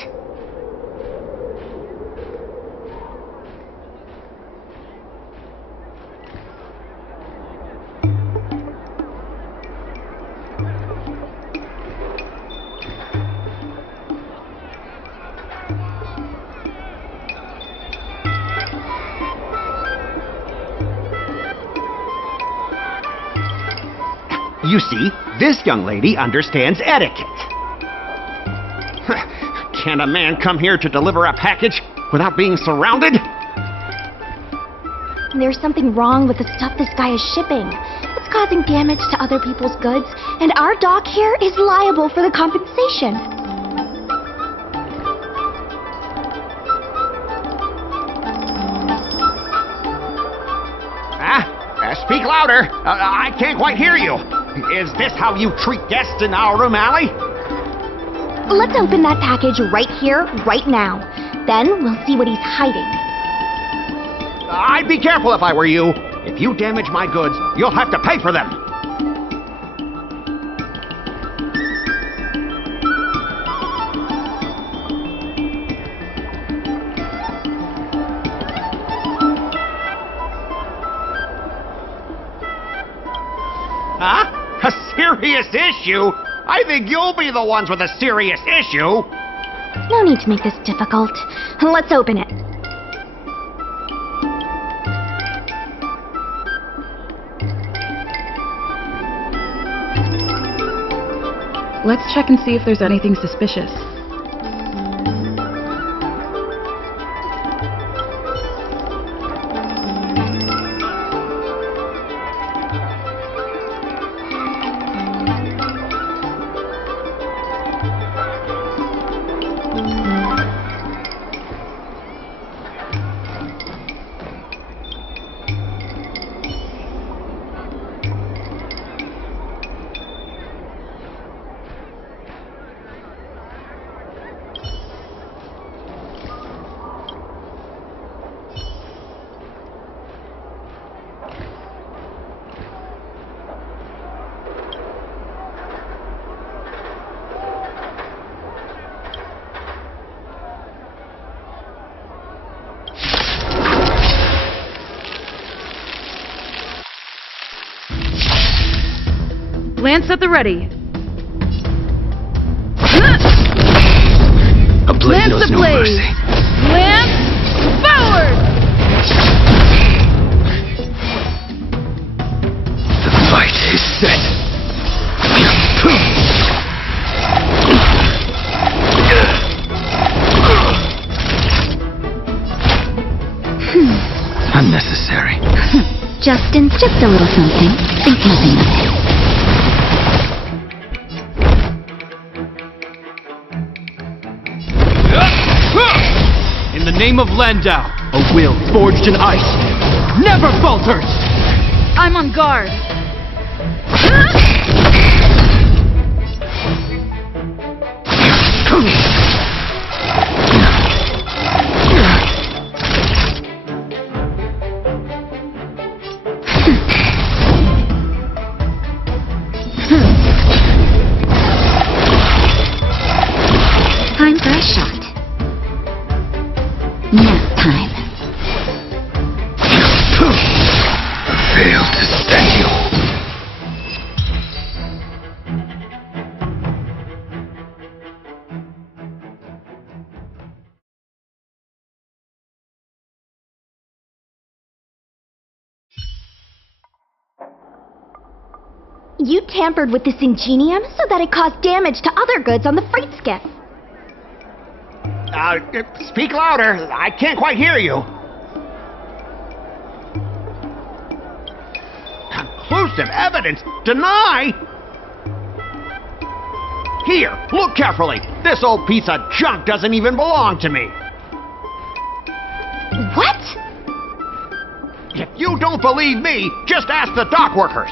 You see, this young lady understands etiquette. Can a man come here to deliver a package without being surrounded? There's something wrong with the stuff this guy is shipping. It's causing damage to other people's goods, and our dock here is liable for the compensation. Speak louder. I can't quite hear you. Is this how you treat guests in Aurum Alley? Let's open that package right here, right now. Then we'll see what he's hiding. I'd be careful if I were you. If you damage my goods, you'll have to pay for them. Huh? A serious issue? I think you'll be the ones with a serious issue. No need to make this difficult. Let's open it. Let's check and see if there's anything suspicious. Lance at the ready. A blade knows no mercy. Lance forward! Justin's just a little something. Think nothing of it. In the name of Landau, a will forged in ice never falters! I'm on guard. Time for a shot. Nap time. Failed to stand you. You tampered with this ingenium so that it caused damage to other goods on the freight skip. Speak louder. I can't quite hear you. Conclusive evidence? Deny? Here, look carefully. This old piece of junk doesn't even belong to me. What? If you don't believe me, just ask the dock workers.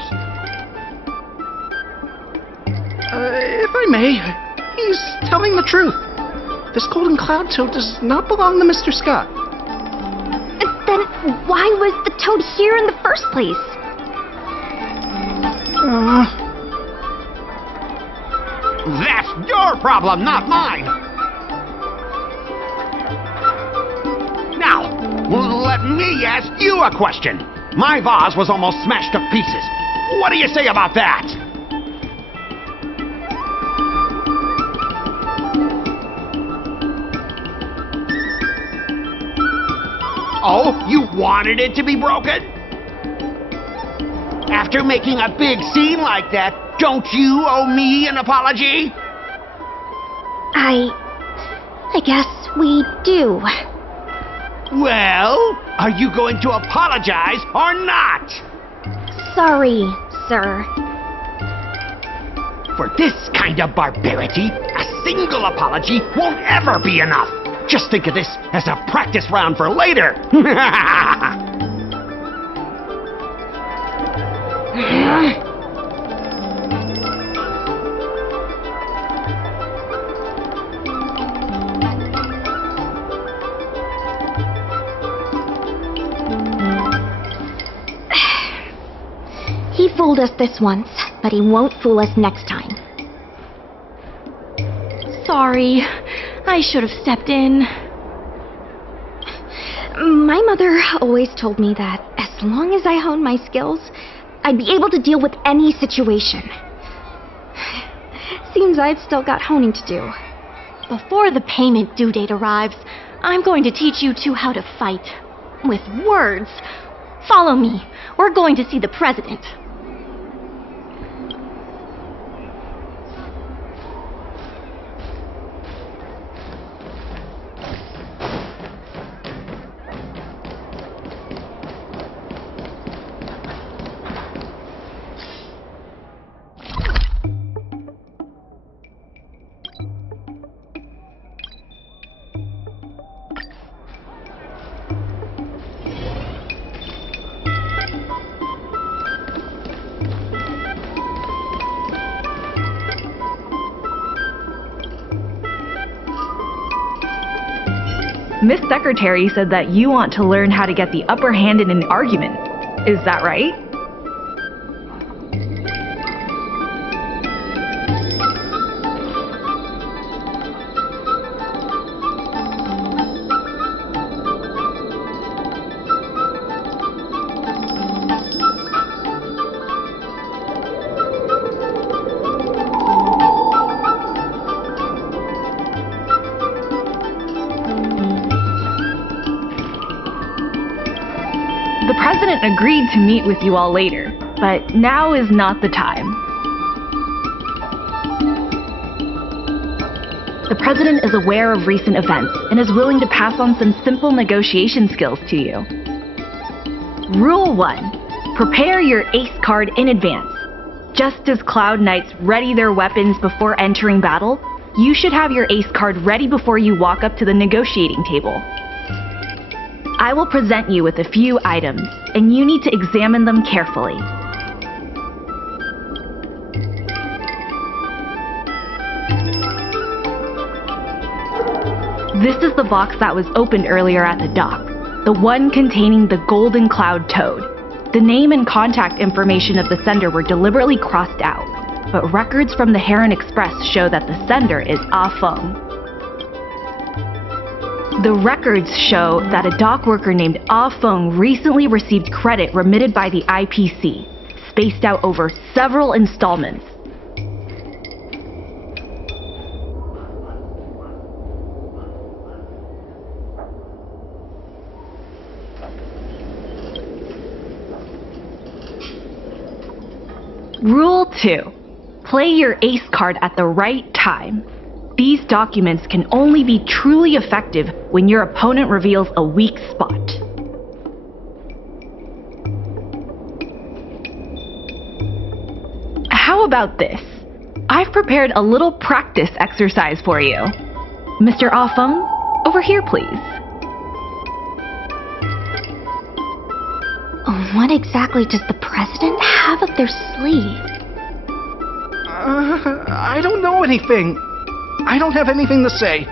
If I may, he's telling the truth. This golden cloud toad does not belong to Mr. Scott. Then why was the toad here in the first place? That's your problem, not mine. Now, let me ask you a question. My vase was almost smashed to pieces. What do you say about that? Oh, you wanted it to be broken? After making a big scene like that, don't you owe me an apology? I guess we do. Well, are you going to apologize or not? Sorry, sir. For this kind of barbarity, a single apology won't ever be enough. Just think of this as a practice round for later. He fooled us this once, but he won't fool us next time. Sorry, I should have stepped in. My mother always told me that as long as I honed my skills, I'd be able to deal with any situation. Seems I've still got honing to do. Before the payment due date arrives, I'm going to teach you two how to fight. With words. Follow me. We're going to see the president. Miss Secretary said that you want to learn how to get the upper hand in an argument. Is that right? The president agreed to meet with you all later, but now is not the time. The president is aware of recent events and is willing to pass on some simple negotiation skills to you. Rule 1. Prepare your ace card in advance. Just as Cloud Knights ready their weapons before entering battle, you should have your ace card ready before you walk up to the negotiating table. I will present you with a few items, and you need to examine them carefully. This is the box that was opened earlier at the dock, the one containing the Golden Cloud Toad. The name and contact information of the sender were deliberately crossed out, but records from the Heron Express show that the sender is Ah Feng. The records show that a dock worker named Ah Feng recently received credit remitted by the IPC, spaced out over several installments. Rule 2. Play your ace card at the right time. These documents can only be truly effective when your opponent reveals a weak spot. How about this? I've prepared a little practice exercise for you. Mr. Ah Feng, over here please. What exactly does the president have up their sleeve? I don't know anything. I don't have anything to say.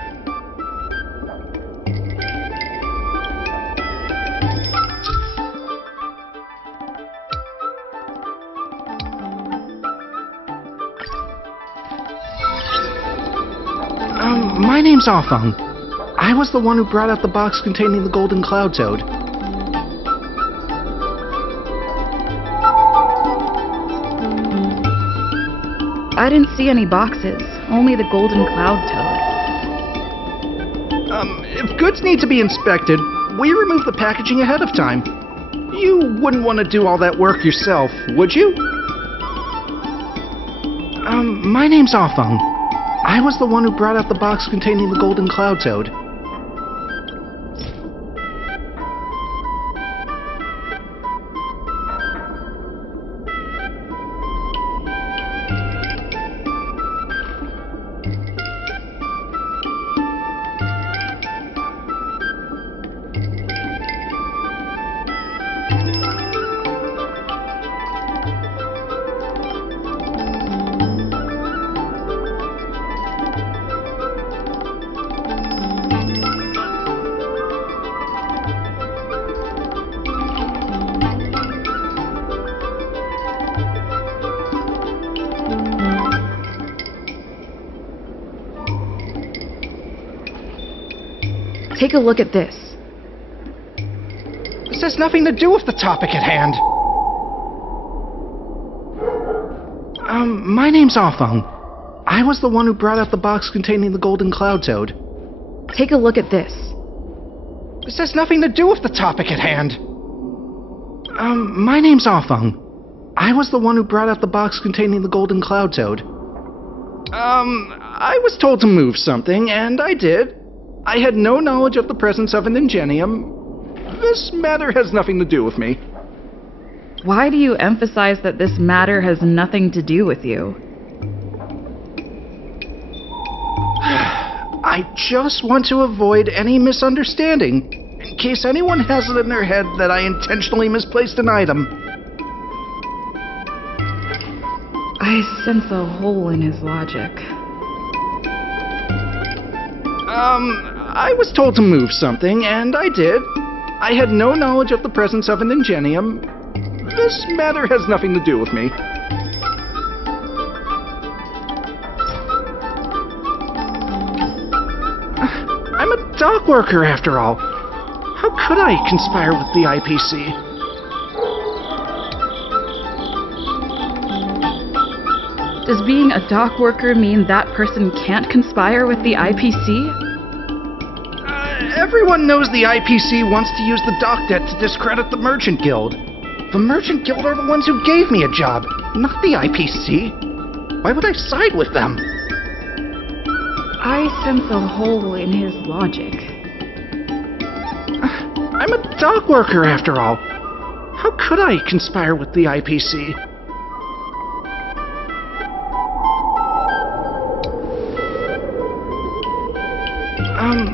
My name's Ah Feng. I was the one who brought out the box containing the Golden Cloud Toad. I didn't see any boxes, only the Golden Cloud Toad. If goods need to be inspected, we remove the packaging ahead of time. You wouldn't want to do all that work yourself, would you? My name's Ah Feng. I was the one who brought out the box containing the Golden Cloud Toad. Take a look at this. This has nothing to do with the topic at hand. My name's Ah Feng. I was the one who brought out the box containing the Golden Cloud Toad. Take a look at this. This has nothing to do with the topic at hand. My name's Ah Feng. I was the one who brought out the box containing the Golden Cloud Toad. I was told to move something, and I did. I had no knowledge of the presence of an ingenium. This matter has nothing to do with me. Why do you emphasize that this matter has nothing to do with you? I just want to avoid any misunderstanding, in case anyone has it in their head that I intentionally misplaced an item. I sense a hole in his logic. I was told to move something, and I did. I had no knowledge of the presence of an ingenium. This matter has nothing to do with me. I'm a dock worker, after all. How could I conspire with the IPC? Does being a dock worker mean that person can't conspire with the IPC? Everyone knows the IPC wants to use the dock debt to discredit the Merchant Guild. The Merchant Guild are the ones who gave me a job, not the IPC. Why would I side with them? I sense a hole in his logic. I'm a dock worker, after all. How could I conspire with the IPC?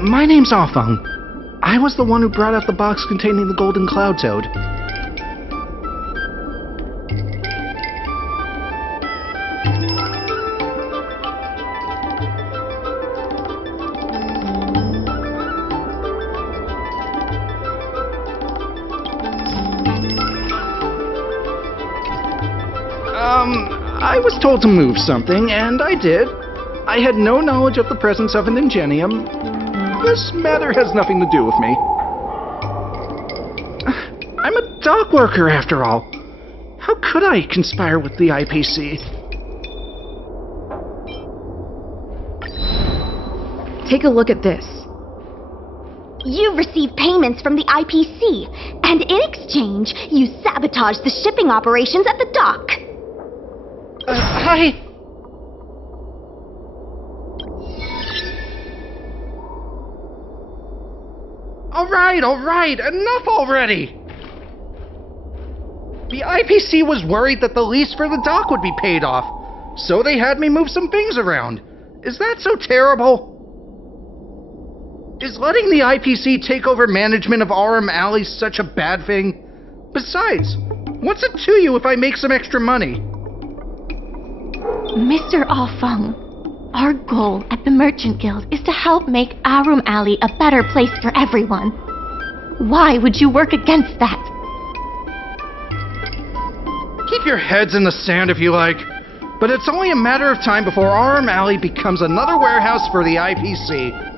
My name's Afeng. I was the one who brought out the box containing the golden cloud toad. I was told to move something, and I did. I had no knowledge of the presence of an ingenium. This matter has nothing to do with me. I'm a dock worker, after all. How could I conspire with the IPC? Take a look at this. You received payments from the IPC, and in exchange, you sabotaged the shipping operations at the dock. Hi. All right, enough already! The IPC was worried that the lease for the dock would be paid off, so they had me move some things around. Is that so terrible? Is letting the IPC take over management of Aurum Alley such a bad thing? Besides, what's it to you if I make some extra money? Mr. Afeng, our goal at the Merchant Guild is to help make Aurum Alley a better place for everyone. Why would you work against that? Keep your heads in the sand if you like, but it's only a matter of time before Aurum Alley becomes another warehouse for the IPC.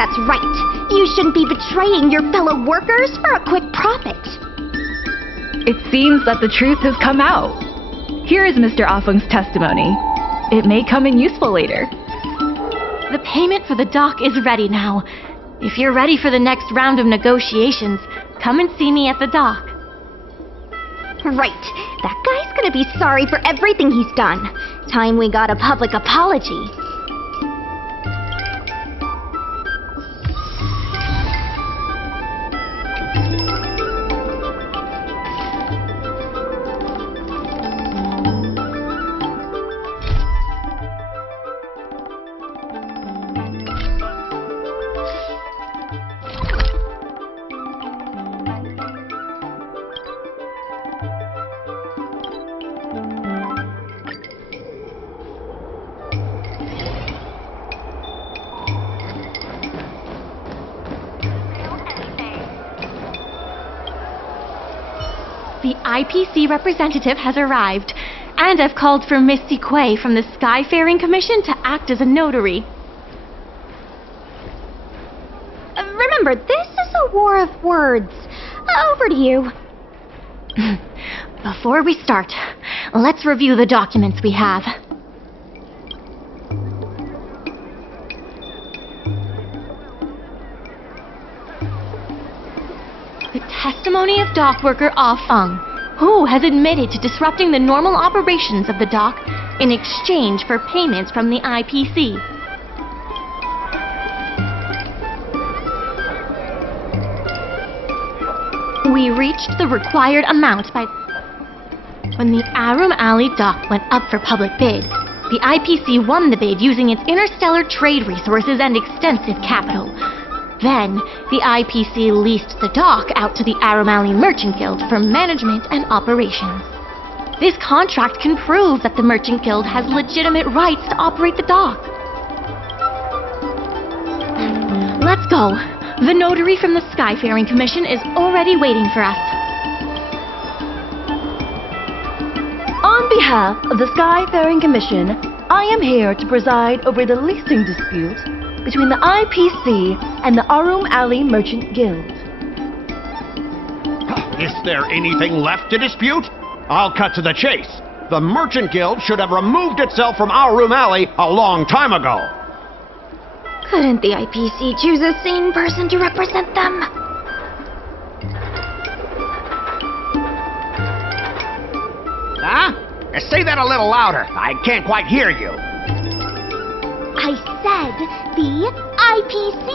That's right. You shouldn't be betraying your fellow workers for a quick profit. It seems that the truth has come out. Here is Mr. Afeng's testimony. It may come in useful later. The payment for the dock is ready now. If you're ready for the next round of negotiations, come and see me at the dock. Right. That guy's gonna be sorry for everything he's done. Time we got a public apology. The IPC representative has arrived, and I've called for Miss Quay from the Skyfaring Commission to act as a notary. Remember, this is a war of words. Over to you. Before we start, let's review the documents we have. The testimony of dock worker Afeng, who has admitted to disrupting the normal operations of the dock in exchange for payments from the IPC. We reached the required amount by... When the Aurum Alley dock went up for public bid, the IPC won the bid using its interstellar trade resources and extensive capital. Then, the IPC leased the dock out to the Aurum Alley Merchant Guild for management and operations. This contract can prove that the Merchant Guild has legitimate rights to operate the dock. Let's go. The notary from the Skyfaring Commission is already waiting for us. On behalf of the Skyfaring Commission, I am here to preside over the leasing dispute between the IPC and the Aurum Alley Merchant Guild. Is there anything left to dispute? I'll cut to the chase. The Merchant Guild should have removed itself from Aurum Alley a long time ago. Couldn't the IPC choose a sane person to represent them? Huh? Say that a little louder. I can't quite hear you. I said the IPC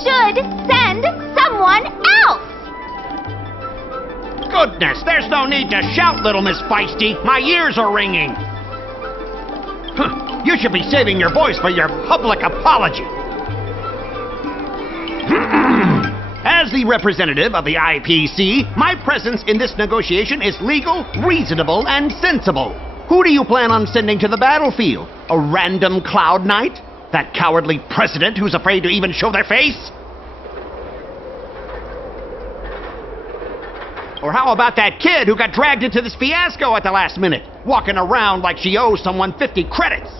should send someone else! Goodness, there's no need to shout, little Miss Feisty. My ears are ringing. You should be saving your voice for your public apology. As the representative of the IPC, my presence in this negotiation is legal, reasonable, and sensible. Who do you plan on sending to the battlefield? A random Cloud Knight? That cowardly president who's afraid to even show their face? Or how about that kid who got dragged into this fiasco at the last minute, walking around like she owes someone 50 credits?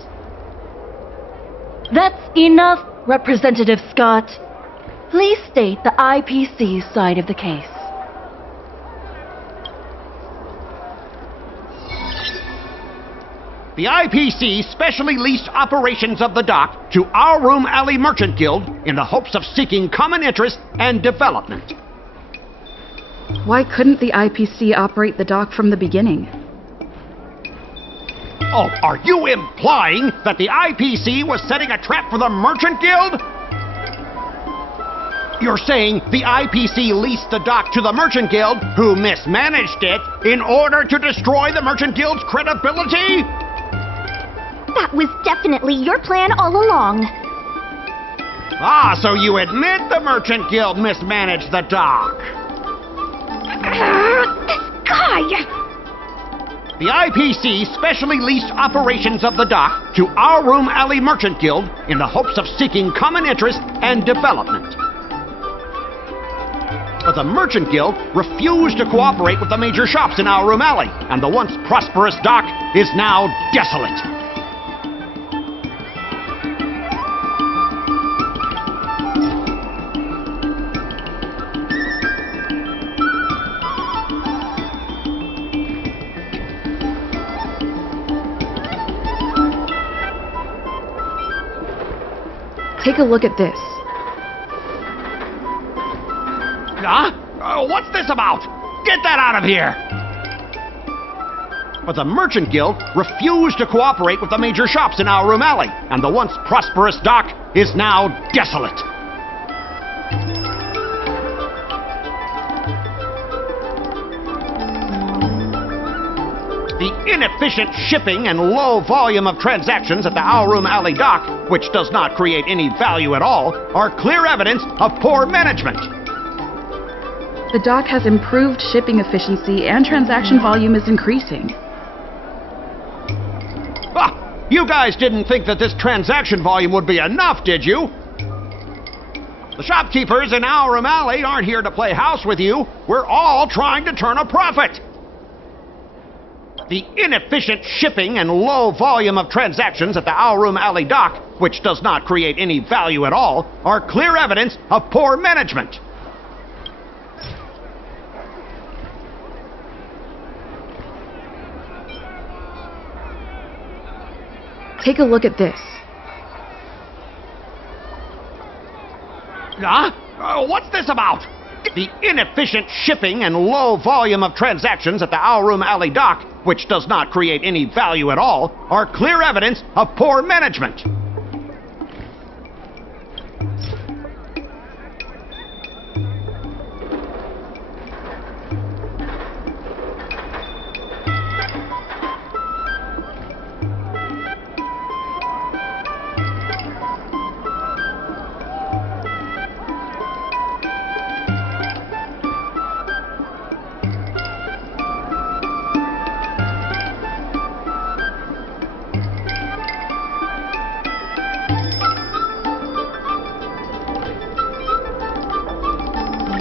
That's enough, Representative Scott. Please state the IPC's side of the case. The IPC specially leased operations of the dock to Aurum Alley Merchant Guild in the hopes of seeking common interest and development. Why couldn't the IPC operate the dock from the beginning? Oh, are you implying that the IPC was setting a trap for the Merchant Guild? You're saying the IPC leased the dock to the Merchant Guild, who mismanaged it, in order to destroy the Merchant Guild's credibility? That was definitely your plan all along. Ah, so you admit the Merchant Guild mismanaged the dock. This guy! The IPC specially leased operations of the dock to Aurum Alley Merchant Guild in the hopes of seeking common interest and development. But the Merchant Guild refused to cooperate with the major shops in Aurum Alley, and the once prosperous dock is now desolate. Take a look at this. Huh? What's this about? Get that out of here! But the Merchant Guild refused to cooperate with the major shops in Aurum Alley, and the once prosperous dock is now desolate. The inefficient shipping and low volume of transactions at the Aurum Alley dock, which does not create any value at all, are clear evidence of poor management. The dock has improved shipping efficiency and transaction volume is increasing. Ah, you guys didn't think that this transaction volume would be enough, did you? The shopkeepers in Aurum Alley aren't here to play house with you. We're all trying to turn a profit. The inefficient shipping and low volume of transactions at the Aurum Alley dock, which does not create any value at all, are clear evidence of poor management. Take a look at this. Huh? What's this about? The inefficient shipping and low volume of transactions at the Aurum Alley dock, which does not create any value at all, are clear evidence of poor management.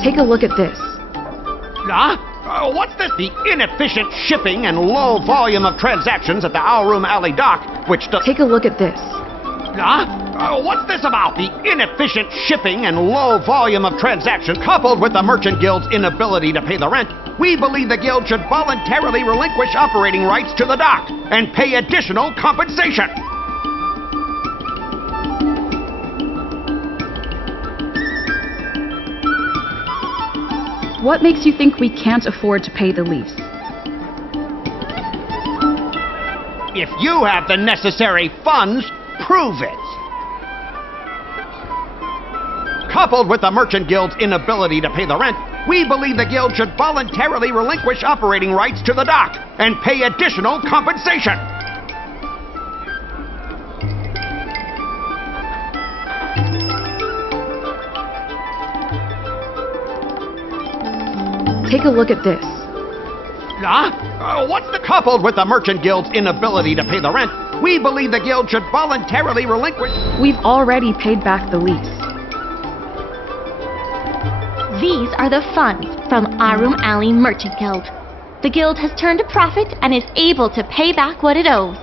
Take a look at this. Huh? What's this? The inefficient shipping and low volume of transactions at the Aurum Alley dock, which does... Take a look at this. Huh? What's this about? The inefficient shipping and low volume of transactions, coupled with the Merchant Guild's inability to pay the rent, we believe the Guild should voluntarily relinquish operating rights to the dock and pay additional compensation. What makes you think we can't afford to pay the lease? If you have the necessary funds, prove it. Coupled with the Merchant Guild's inability to pay the rent, we believe the Guild should voluntarily relinquish operating rights to the dock and pay additional compensation. Take a look at this. What's the coupled with the Merchant Guild's inability to pay the rent? We believe the Guild should voluntarily relinquish. We've already paid back the lease. These are the funds from Aurum Alley Merchant Guild. The Guild has turned a profit and is able to pay back what it owes.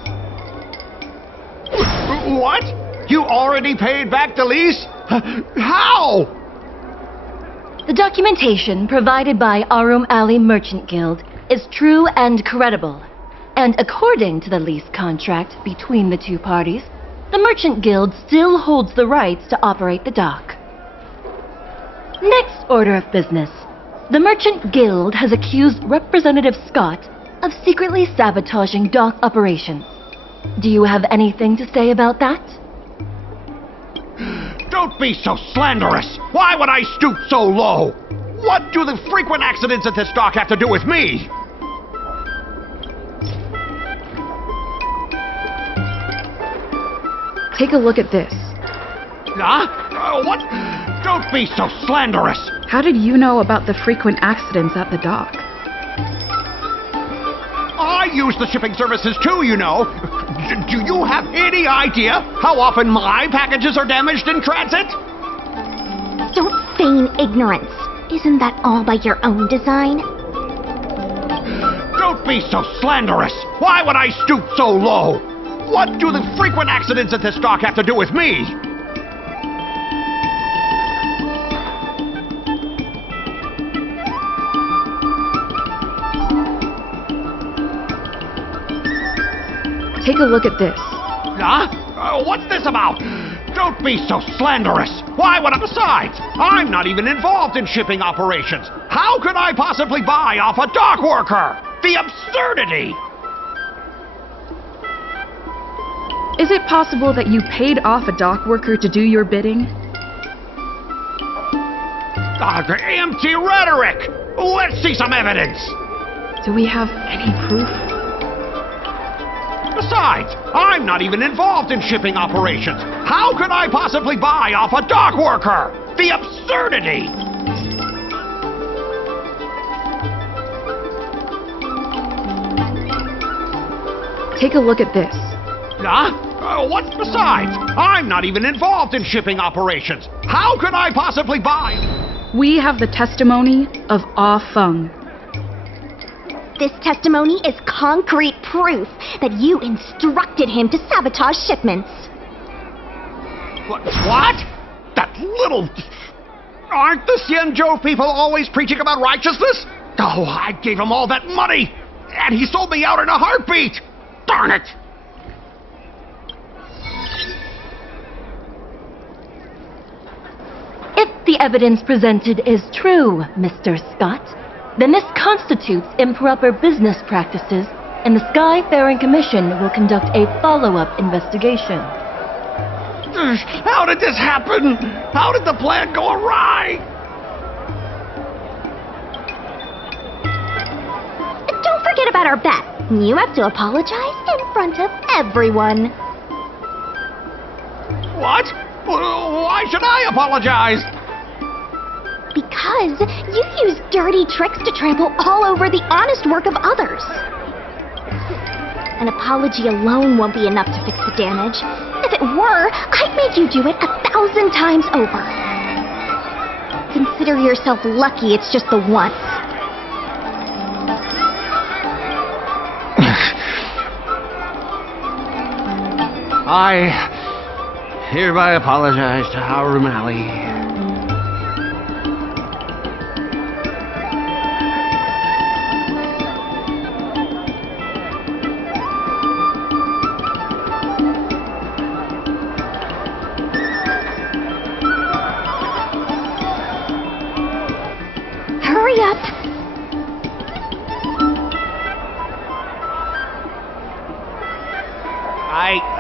What? You already paid back the lease? How? The documentation provided by Aurum Alley Merchant Guild is true and credible. And according to the lease contract between the two parties, the Merchant Guild still holds the rights to operate the dock. Next order of business. The Merchant Guild has accused Representative Scott of secretly sabotaging dock operations. Do you have anything to say about that? Don't be so slanderous! Why would I stoop so low? What do the frequent accidents at this dock have to do with me? Take a look at this. What? Don't be so slanderous! How did you know about the frequent accidents at the dock? I use the shipping services too, you know. Do you have any idea how often my packages are damaged in transit? Don't feign ignorance. Isn't that all by your own design? Don't be so slanderous! Why would I stoop so low? What do the frequent accidents at this dock have to do with me? Take a look at this. What's this about? Don't be so slanderous. Why would I? Besides, I'm not even involved in shipping operations. How could I possibly buy off a dock worker? The absurdity! Is it possible that you paid off a dock worker to do your bidding? Empty rhetoric! Let's see some evidence! Do we have any proof? Besides, I'm not even involved in shipping operations. How could I possibly buy off a dock worker? The absurdity! Take a look at this. What's besides? I'm not even involved in shipping operations. How could I possibly buy? We have the testimony of Ah Feng. This testimony is concrete proof that you instructed him to sabotage shipments. What? That little... Aren't the Xianzhou people always preaching about righteousness? Oh, I gave him all that money, and he sold me out in a heartbeat! Darn it! If the evidence presented is true, Mr. Scott, then this constitutes improper business practices, and the Skyfaring Commission will conduct a follow-up investigation. How did this happen? How did the plan go awry? Don't forget about our bet. You have to apologize in front of everyone. What? Why should I apologize? Because you use dirty tricks to trample all over the honest work of others. An apology alone won't be enough to fix the damage. If it were, I'd make you do it 1,000 times over. Consider yourself lucky it's just the once. hereby apologize to Aurum Alley. Hurry up!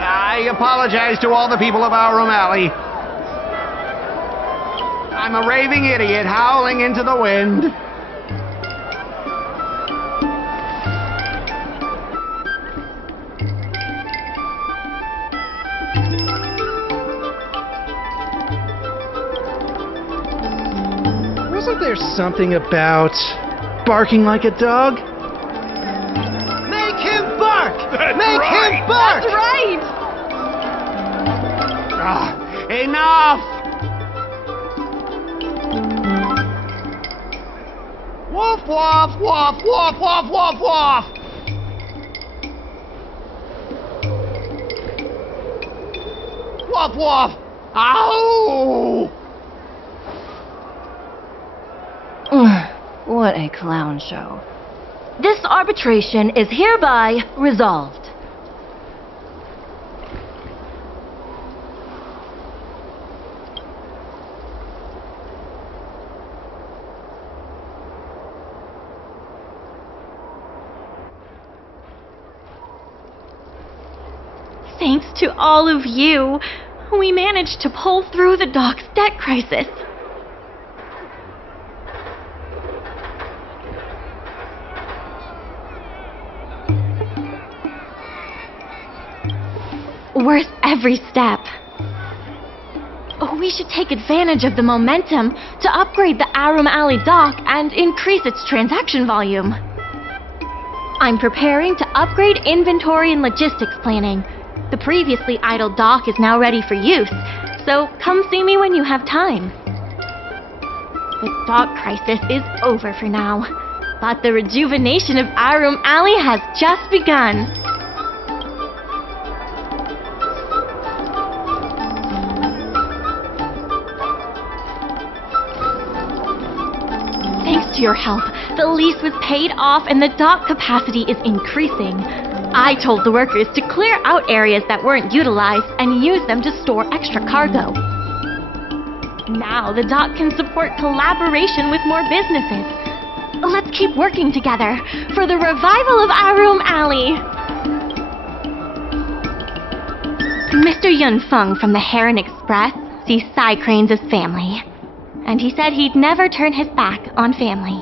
I apologize to all the people of Aurum Alley. I'm a raving idiot howling into the wind. Wasn't there something about barking like a dog? Make him bark! That's Make right. him bark! That's right! Enough! Woof, woof, woof, woof, woof, woof, woof! Woof, woof! Ow! What a clown show. This arbitration is hereby resolved. Thanks to all of you, we managed to pull through the dock's debt crisis. Worth every step. We should take advantage of the momentum to upgrade the Aurum Alley dock and increase its transaction volume. I'm preparing to upgrade inventory and logistics planning. The previously idle dock is now ready for use, so come see me when you have time. The dock crisis is over for now, but the rejuvenation of Aurum Alley has just begun. Thanks to your help, the lease was paid off and the dock capacity is increasing. I told the workers to clear out areas that weren't utilized and use them to store extra cargo. Now the dock can support collaboration with more businesses. Let's keep working together for the revival of Aurum Alley. Mr. Yun Feng from the Heron Express sees Psy Cranes as family, and he said he'd never turn his back on family.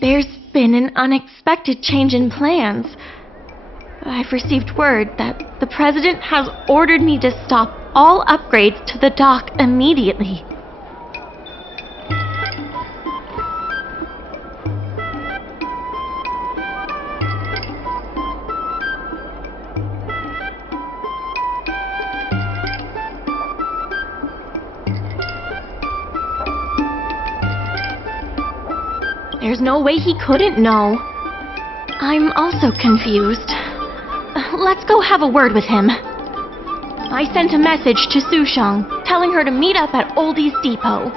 There's been an unexpected change in plans. I've received word that the President has ordered me to stop all upgrades to the dock immediately. There's no way he couldn't know. I'm also confused. Let's go have a word with him. I sent a message to Sushang, telling her to meet up at Oldie's Depot.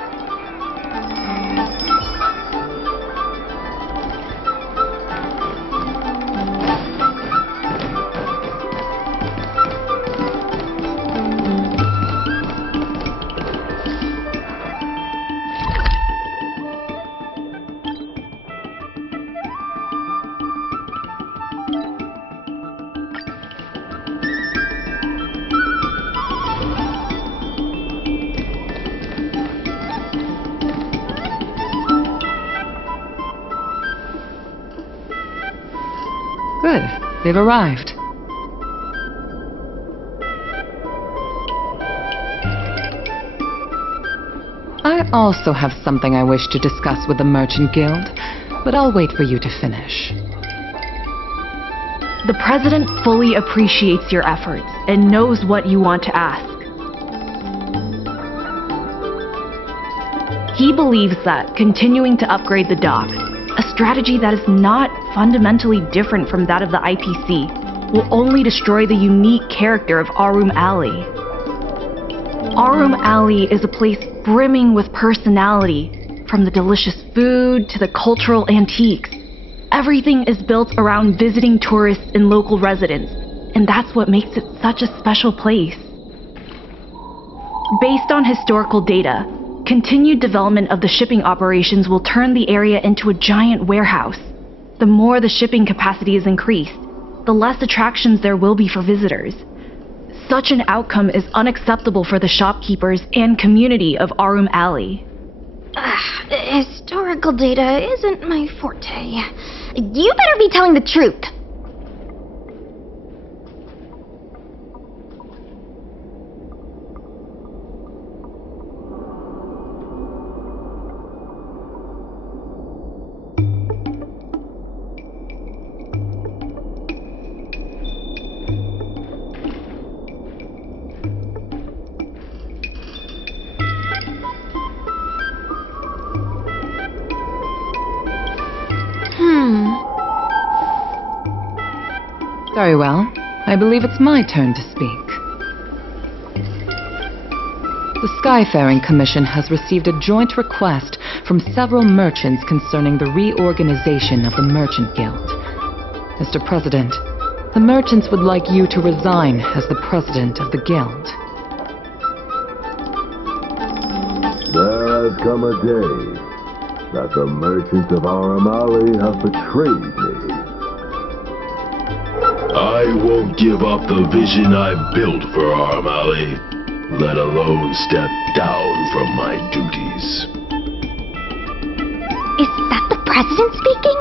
Good. They've arrived. I also have something I wish to discuss with the Merchant Guild, but I'll wait for you to finish. The President fully appreciates your efforts and knows what you want to ask. He believes that continuing to upgrade the dock, a strategy that is not fundamentally different from that of the IPC, will only destroy the unique character of Aurum Alley. Aurum Alley is a place brimming with personality, from the delicious food to the cultural antiques. Everything is built around visiting tourists and local residents, and that's what makes it such a special place. Based on historical data, continued development of the shipping operations will turn the area into a giant warehouse. The more the shipping capacity is increased, the less attractions there will be for visitors. Such an outcome is unacceptable for the shopkeepers and community of Aurum Alley. Historical data isn't my forte. You better be telling the truth. Very well. I believe it's my turn to speak. The Skyfaring Commission has received a joint request from several merchants concerning the reorganization of the Merchant Guild. Mr. President, the merchants would like you to resign as the president of the guild. There has come a day that the merchants of Aurum Alley have betrayed me. I won't give up the vision I've built for Aurum Alley, let alone step down from my duties. Is that the President speaking?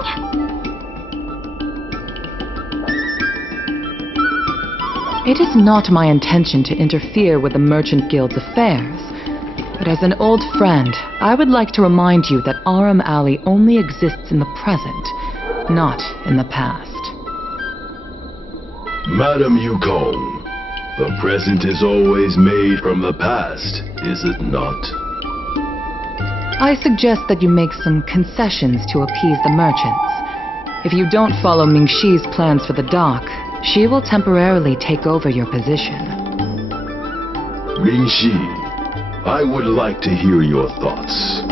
It is not my intention to interfere with the Merchant Guild's affairs, but as an old friend, I would like to remind you that Aurum Alley only exists in the present, not in the past. Madam Yukong, the present is always made from the past, is it not? I suggest that you make some concessions to appease the merchants. If you don't follow Mingxi's plans for the dock, she will temporarily take over your position. Mingxi, I would like to hear your thoughts.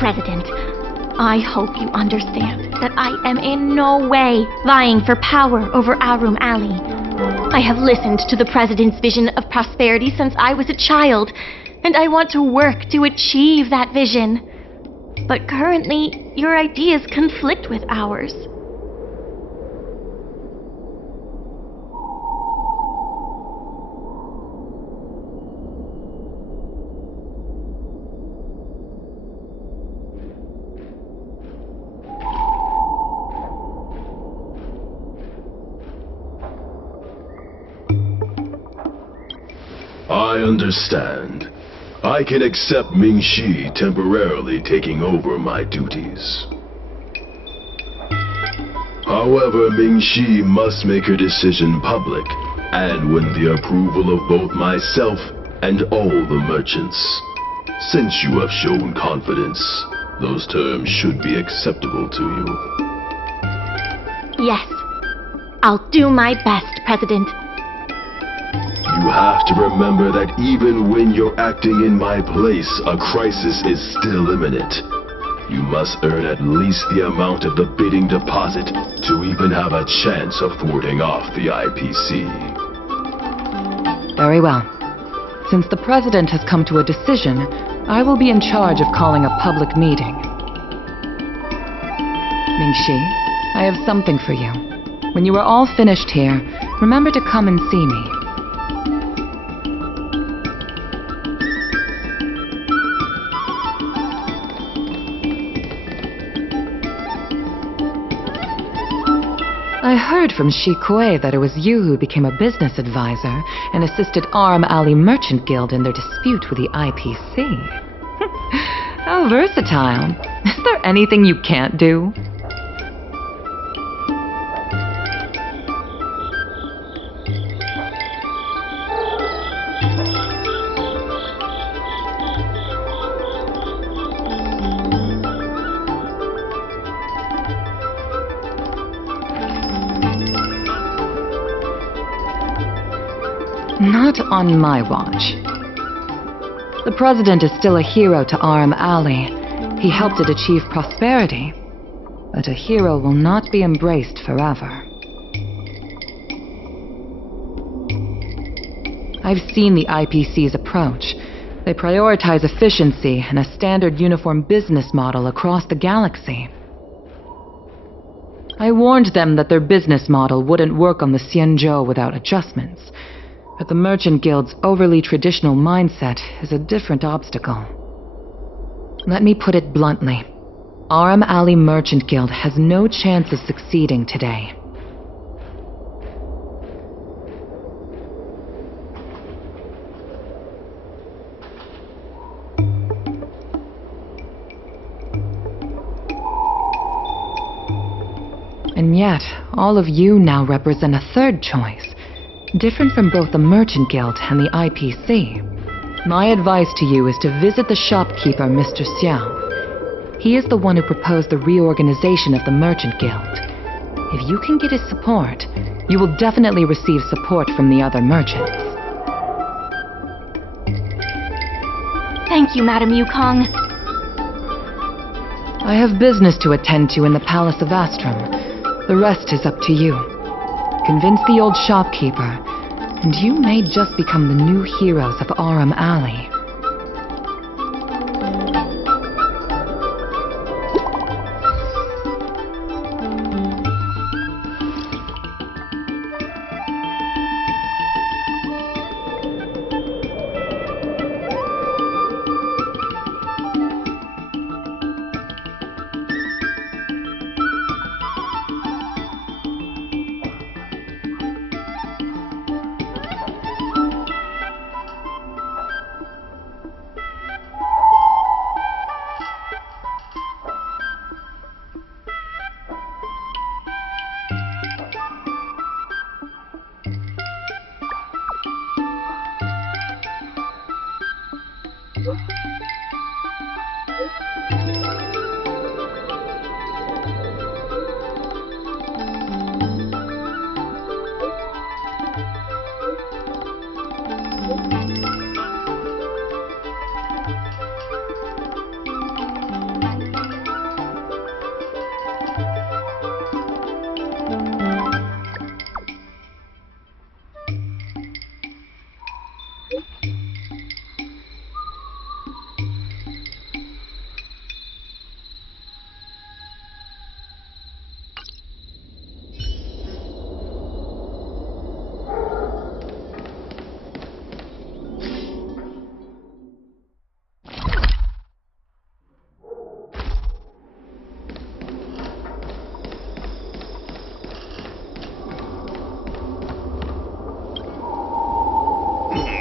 President, I hope you understand that I am in no way vying for power over Aurum Alley. I have listened to the President's vision of prosperity since I was a child, and I want to work to achieve that vision. But currently, your ideas conflict with ours. understand. I can accept Ming Shi temporarily taking over my duties. However, Ming Shi must make her decision public, and with the approval of both myself and all the merchants. Since you have shown confidence, those terms should be acceptable to you. Yes. I'll do my best, President. You have to remember that even when you're acting in my place, a crisis is still imminent. You must earn at least the amount of the bidding deposit to even have a chance of thwarting off the IPC. Very well. Since the President has come to a decision, I will be in charge of calling a public meeting. Ming-Shi, I have something for you. When you are all finished here, remember to come and see me. I heard from Shi Kuei that it was you who became a business advisor and assisted Aurum Alley Merchant Guild in their dispute with the IPC. How versatile. Is there anything you can't do? Not on my watch. The President is still a hero to Aurum Alley. He helped it achieve prosperity. But a hero will not be embraced forever. I've seen the IPC's approach. They prioritize efficiency and a standard uniform business model across the galaxy. I warned them that their business model wouldn't work on the Xianzhou without adjustments. But the Merchant Guild's overly traditional mindset is a different obstacle. Let me put it bluntly. Aurum Alley Merchant Guild has no chance of succeeding today. And yet, all of you now represent a third choice. Different from both the Merchant Guild and the IPC. My advice to you is to visit the shopkeeper, Mr. Xiao. He is the one who proposed the reorganization of the Merchant Guild. If you can get his support, you will definitely receive support from the other merchants. Thank you, Madam Yukong. I have business to attend to in the Palace of Astrum. The rest is up to you. Convince the old shopkeeper, and you may just become the new heroes of Aurum Alley.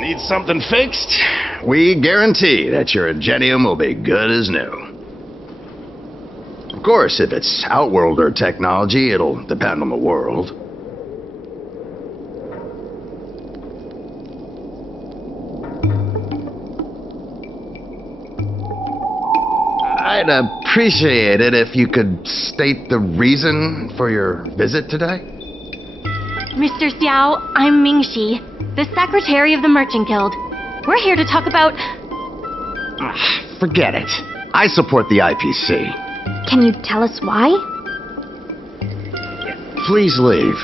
Need something fixed? We guarantee that your Ingenium will be good as new. Of course, if it's Outworlder technology, it'll depend on the world. I'd appreciate it if you could state the reason for your visit today. Mr. Xiao, I'm Mingxi, the secretary of the Merchant Guild. We're here to talk about... Forget it. I support the IPC. Can you tell us why? Please leave.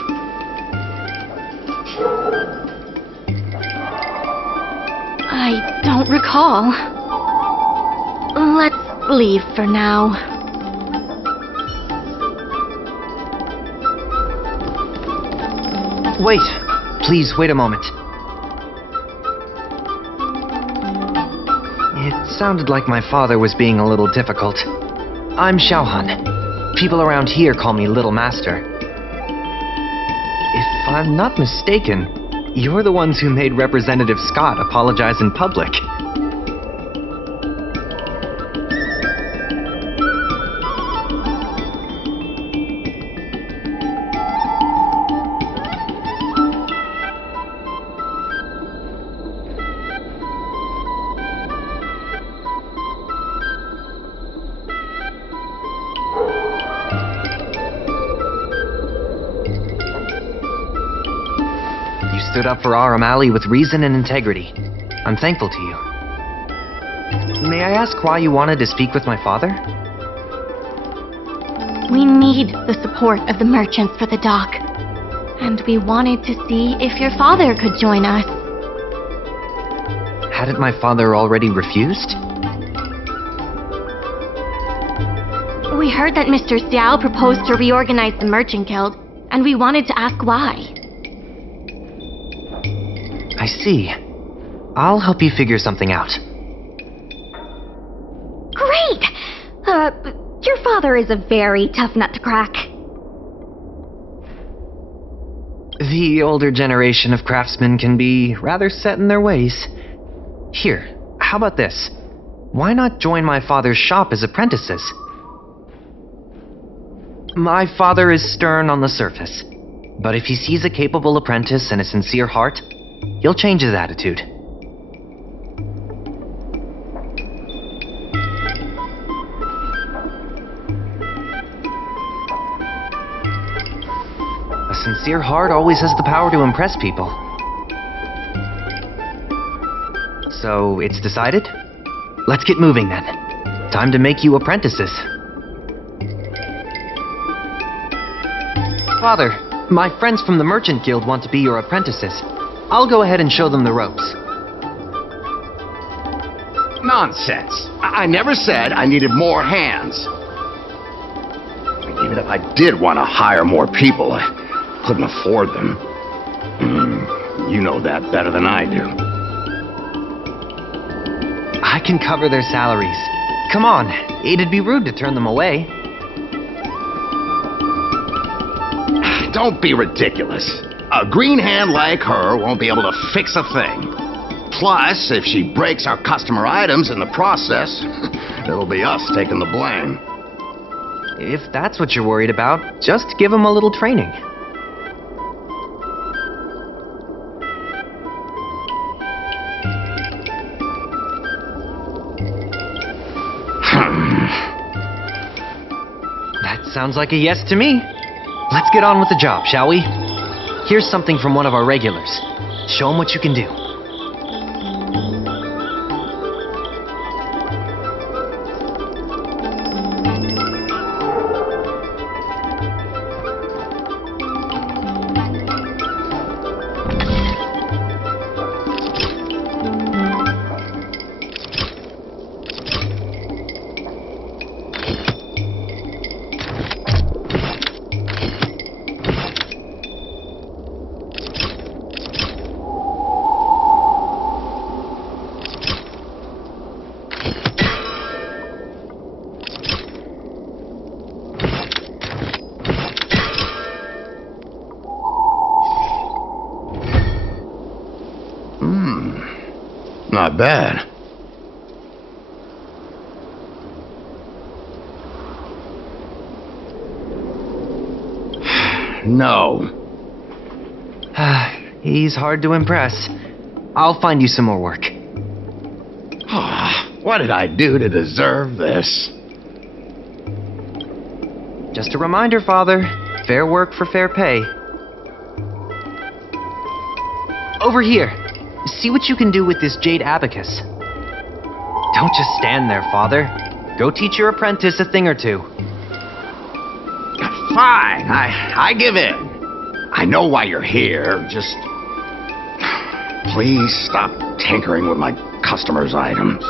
I don't recall. Let's leave for now. Wait. Please, wait a moment. It sounded like my father was being a little difficult. I'm Xiaohan. People around here call me Little Master. If I'm not mistaken, you're the ones who made Representative Scott apologize in public. Stood up for Aurum Alley with reason and integrity. I'm thankful to you. May I ask why you wanted to speak with my father? We need the support of the merchants for the dock. And we wanted to see if your father could join us. Hadn't my father already refused? We heard that Mr. Xiao proposed to reorganize the Merchant Guild, and we wanted to ask why. I see. I'll help you figure something out. Great! Your father is a very tough nut to crack. The older generation of craftsmen can be rather set in their ways. Here, how about this? Why not join my father's shop as apprentices? My father is stern on the surface, but if he sees a capable apprentice and a sincere heart, he'll change his attitude. A sincere heart always has the power to impress people. So, it's decided? Let's get moving then. Time to make you apprentices. Father, my friends from the Merchant Guild want to be your apprentices. I'll go ahead and show them the ropes. Nonsense. I never said I needed more hands. Even if I did want to hire more people, I couldn't afford them. You know that better than I do. I can cover their salaries. Come on, it'd be rude to turn them away. Don't be ridiculous. A green hand like her won't be able to fix a thing. Plus, if she breaks our customer items in the process, it'll be us taking the blame. If that's what you're worried about, just give them a little training. That sounds like a yes to me. Let's get on with the job, shall we? Here's something from one of our regulars. Show them what you can do. not bad. No. He's hard to impress. I'll find you some more work. What did I do to deserve this? Just a reminder, Father. Fair work for fair pay. Over here. See what you can do with this jade abacus. Don't just stand there, Father. Go teach your apprentice a thing or two. Fine, I give in. I know why you're here. Just please stop tinkering with my customers' items.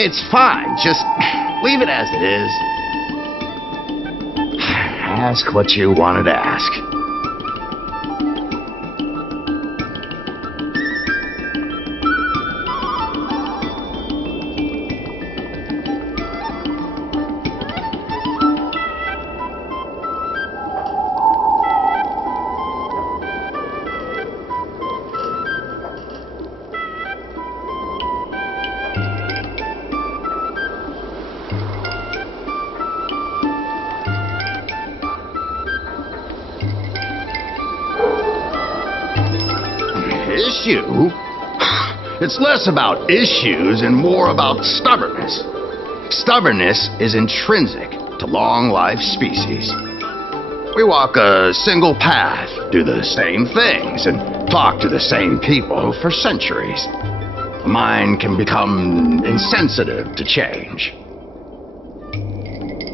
It's fine. Just leave it as it is. Ask what you wanted to ask. Issue? It's less about issues and more about stubbornness. Stubbornness is intrinsic to long-life species. We walk a single path, do the same things, and talk to the same people for centuries. The mind can become insensitive to change.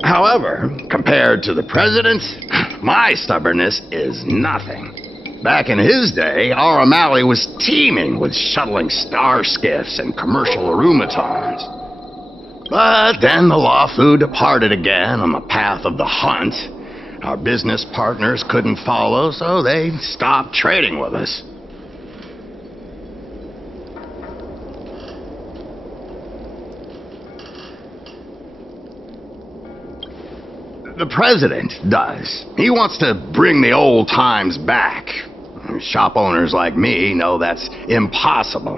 However, compared to the president, my stubbornness is nothing. Back in his day, Aurum Alley was teeming with shuttling star skiffs and commercial aromatons. But then the Lawfu departed again on the path of the hunt. Our business partners couldn't follow, so they stopped trading with us. The president does. He wants to bring the old times back. Shop owners like me know that's impossible.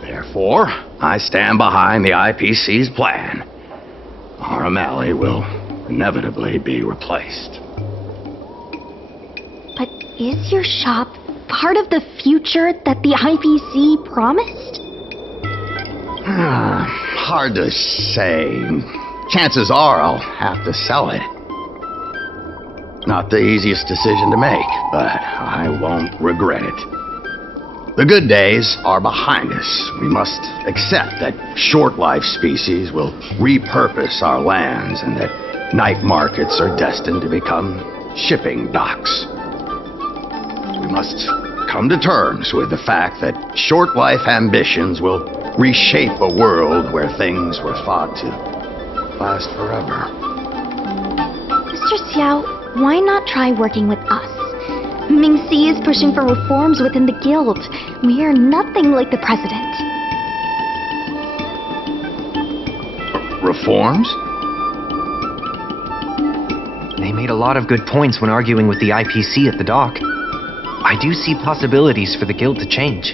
Therefore, I stand behind the IPC's plan. Aurum Alley will inevitably be replaced. But is your shop part of the future that the IPC promised? Hard to say. Chances are I'll have to sell it. Not the easiest decision to make, but I won't regret it. The good days are behind us. We must accept that short-life species will repurpose our lands and that night markets are destined to become shipping docks. We must come to terms with the fact that short-life ambitions will reshape a world where things were thought to last forever. Mr. Xiao, why not try working with us? Ming-Si is pushing for reforms within the guild. We are nothing like the president. Reforms? They made a lot of good points when arguing with the IPC at the dock. I do see possibilities for the guild to change.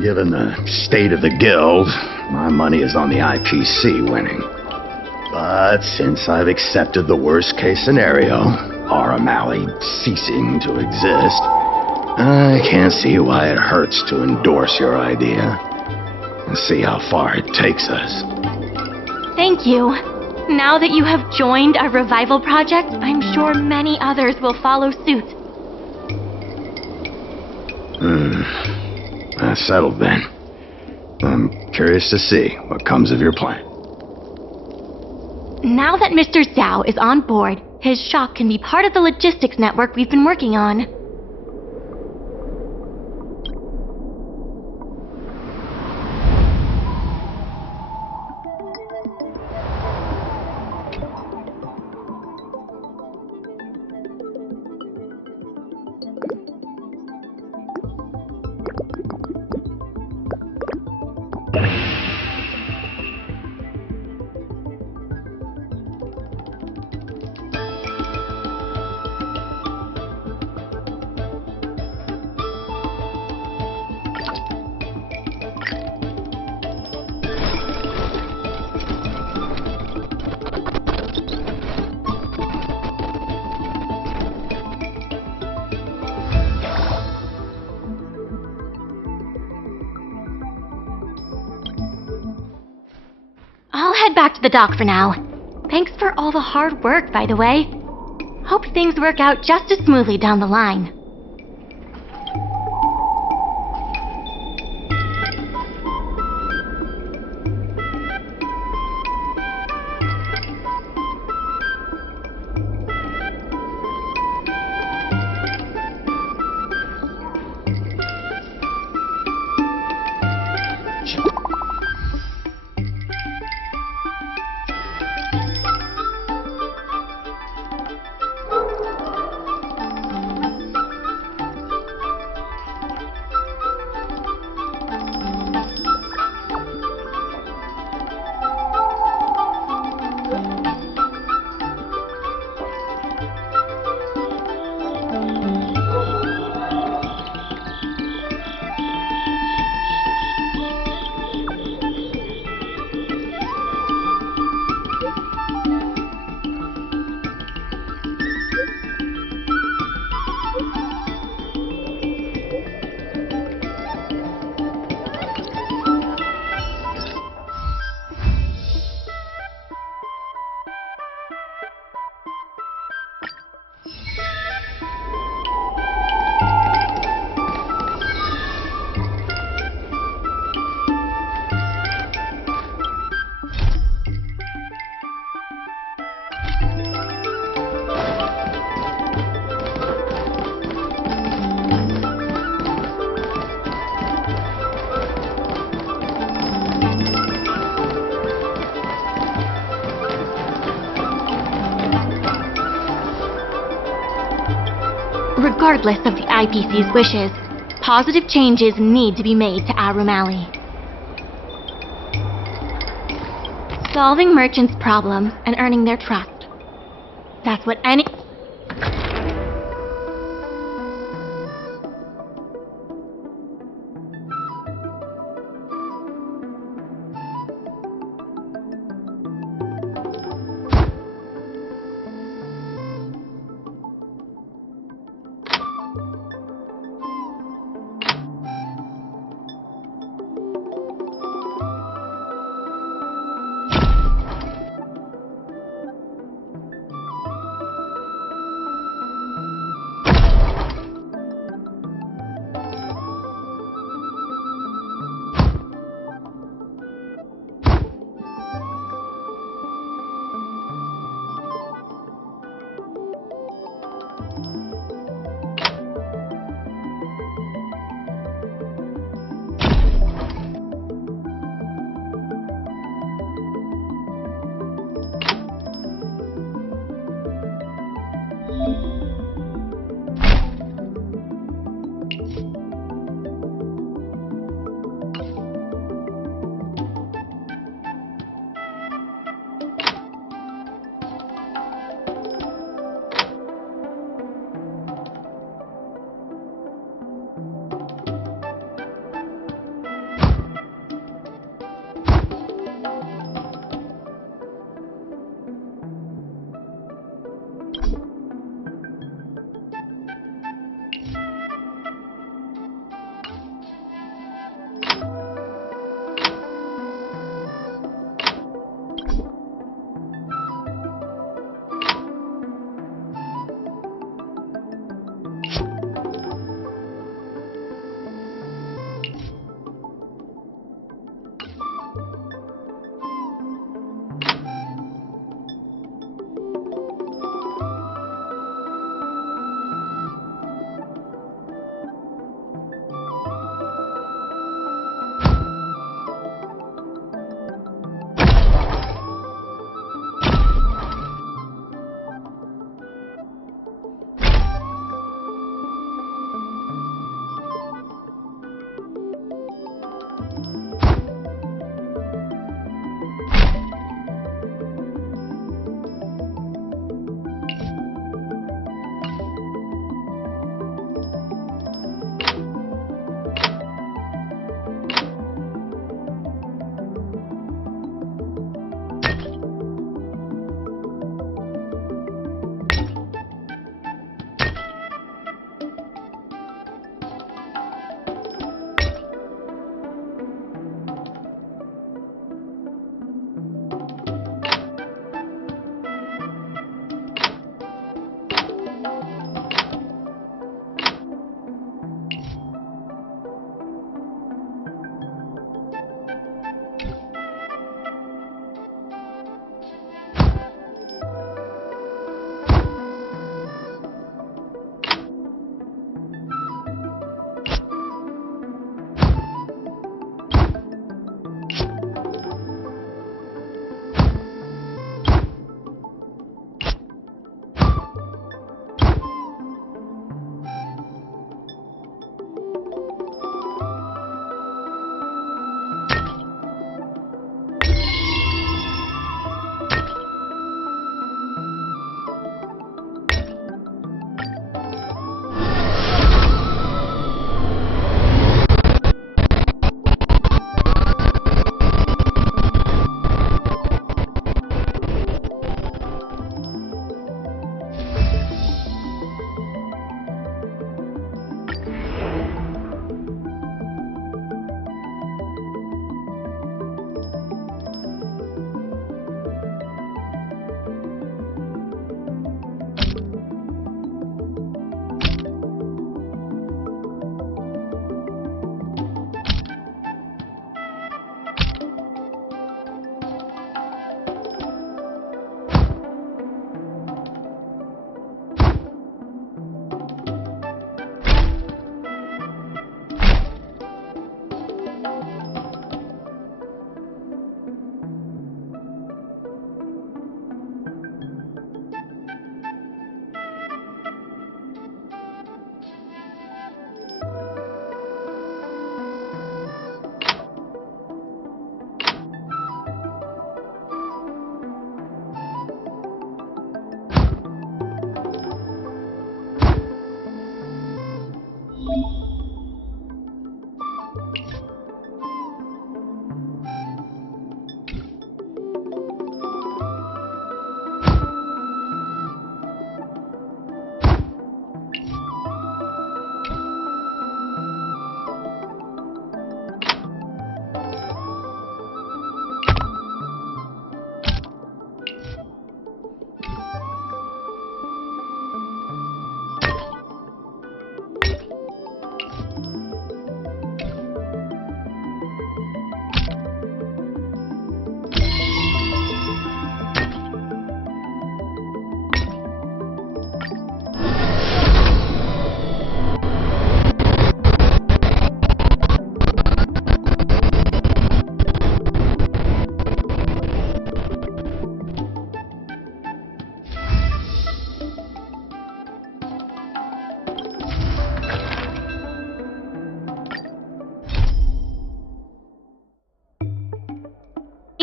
Given the state of the guild, my money is on the IPC winning. But since I've accepted the worst-case scenario, Aurum Alley ceasing to exist, I can't see why it hurts to endorse your idea and see how far it takes us. Thank you. Now that you have joined our revival project, I'm sure many others will follow suit. That's settled then. I'm curious to see what comes of your plan. Now that Mr. Zhao is on board, his shop can be part of the logistics network we've been working on. I'll head back to the dock for now. Thanks for all the hard work, by the way. Hope things work out just as smoothly down the line. Regardless of the IPC's wishes, positive changes need to be made to Aurum Alley. Solving merchants' problems and earning their trust. That's what any...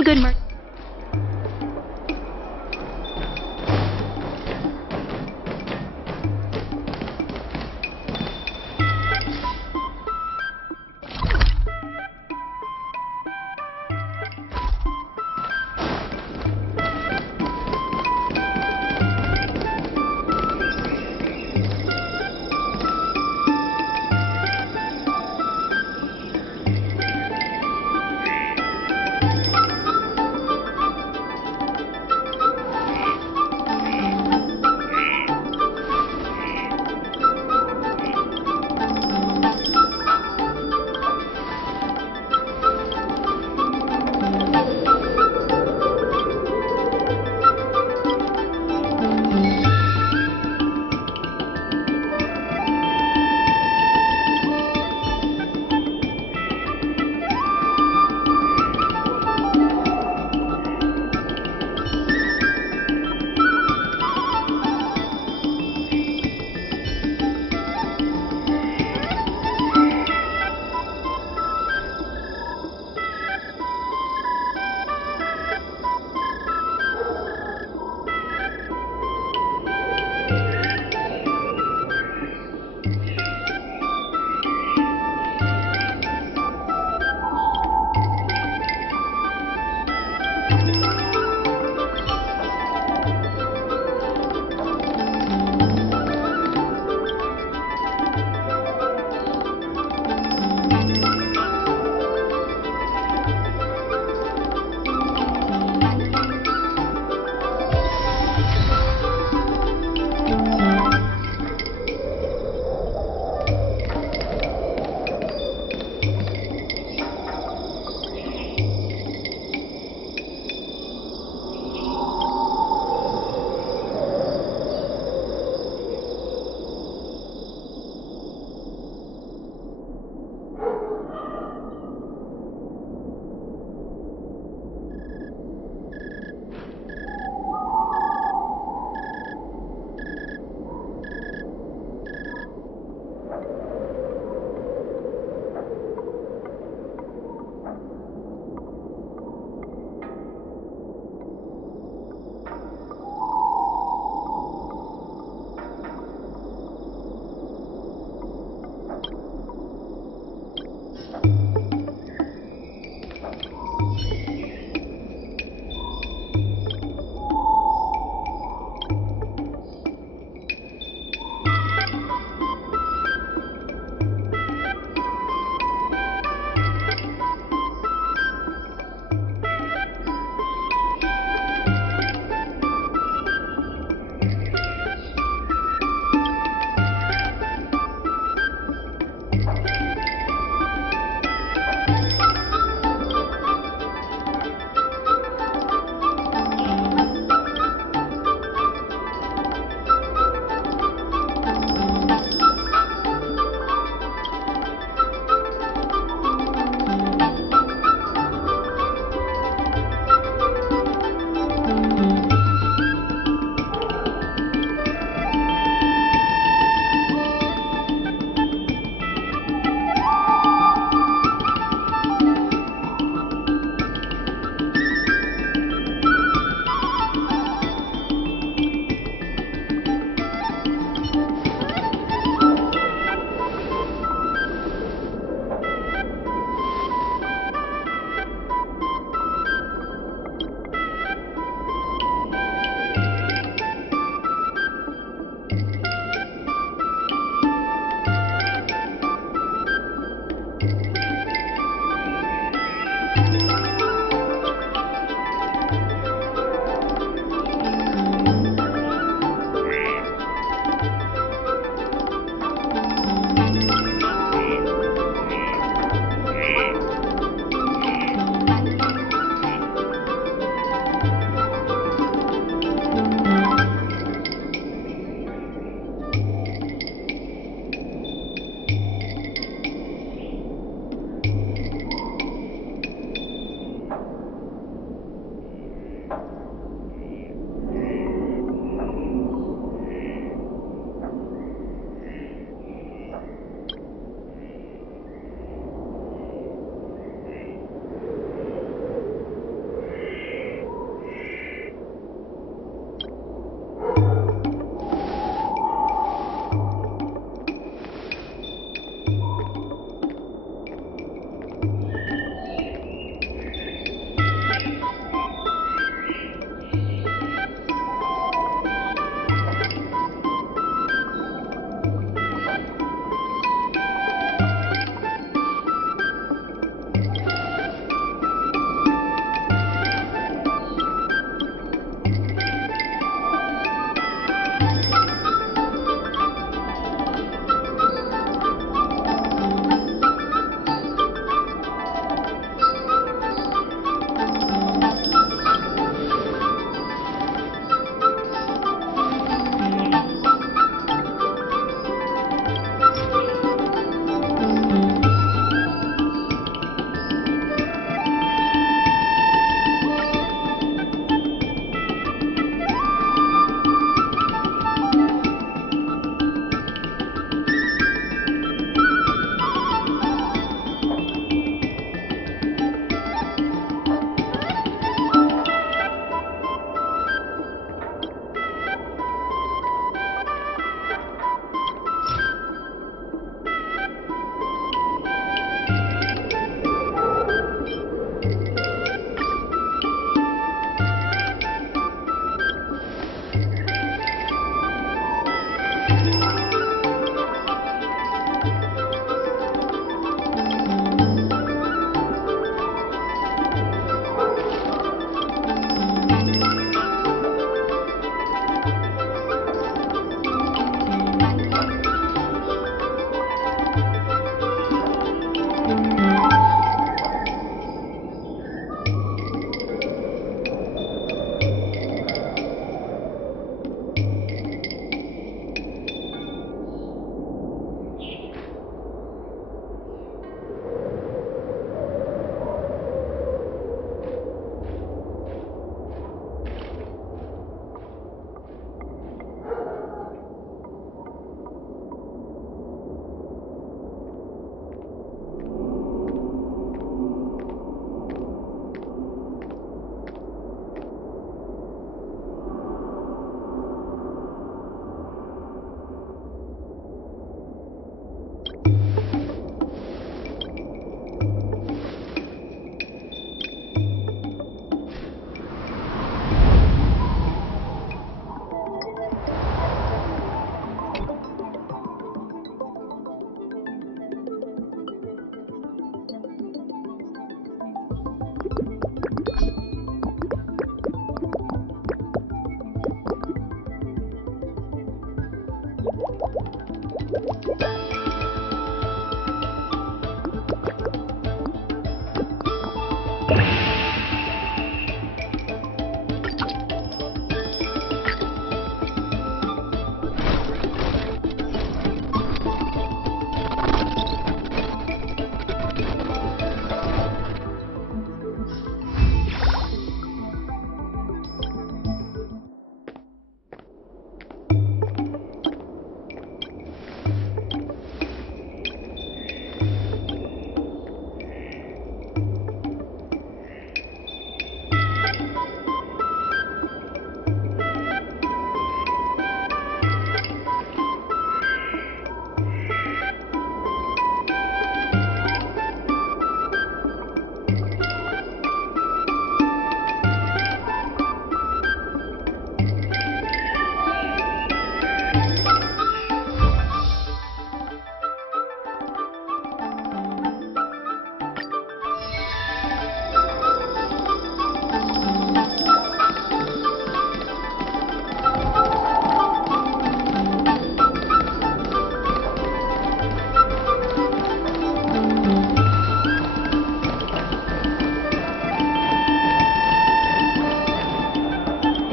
good merchant.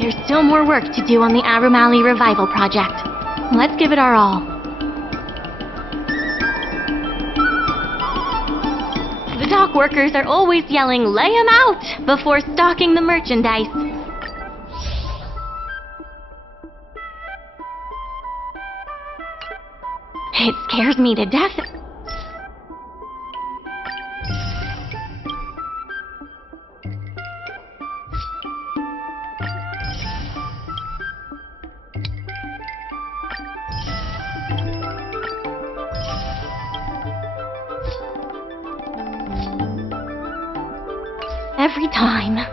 There's still more work to do on the Aurum Alley revival project. Let's give it our all. The dock workers are always yelling, "Lay 'em out!" before stocking the merchandise. It scares me to death. Every time.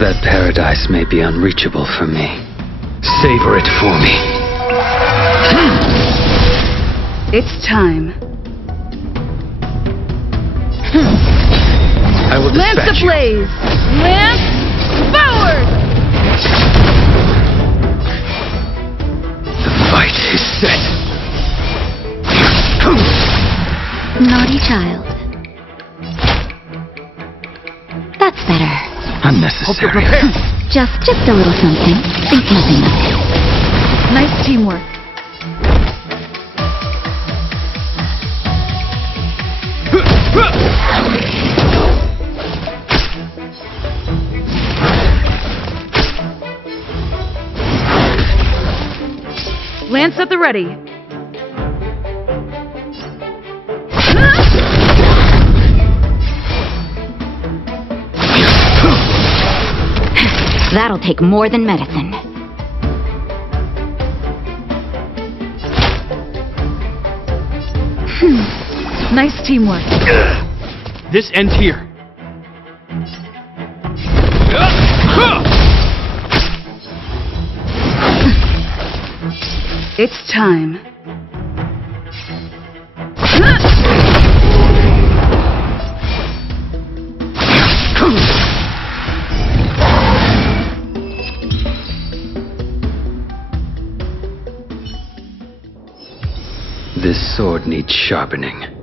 That paradise may be unreachable for me. Savor it for me. It's time. I will Lance dispatch you. ablaze! Lance forward! The fight is set. Naughty child. That's better. Unnecessary. Just a little something. Think nothing of it. Nice teamwork. Lance at the ready. That'll take more than medicine. Nice teamwork. This ends here. It's time. This sword needs sharpening.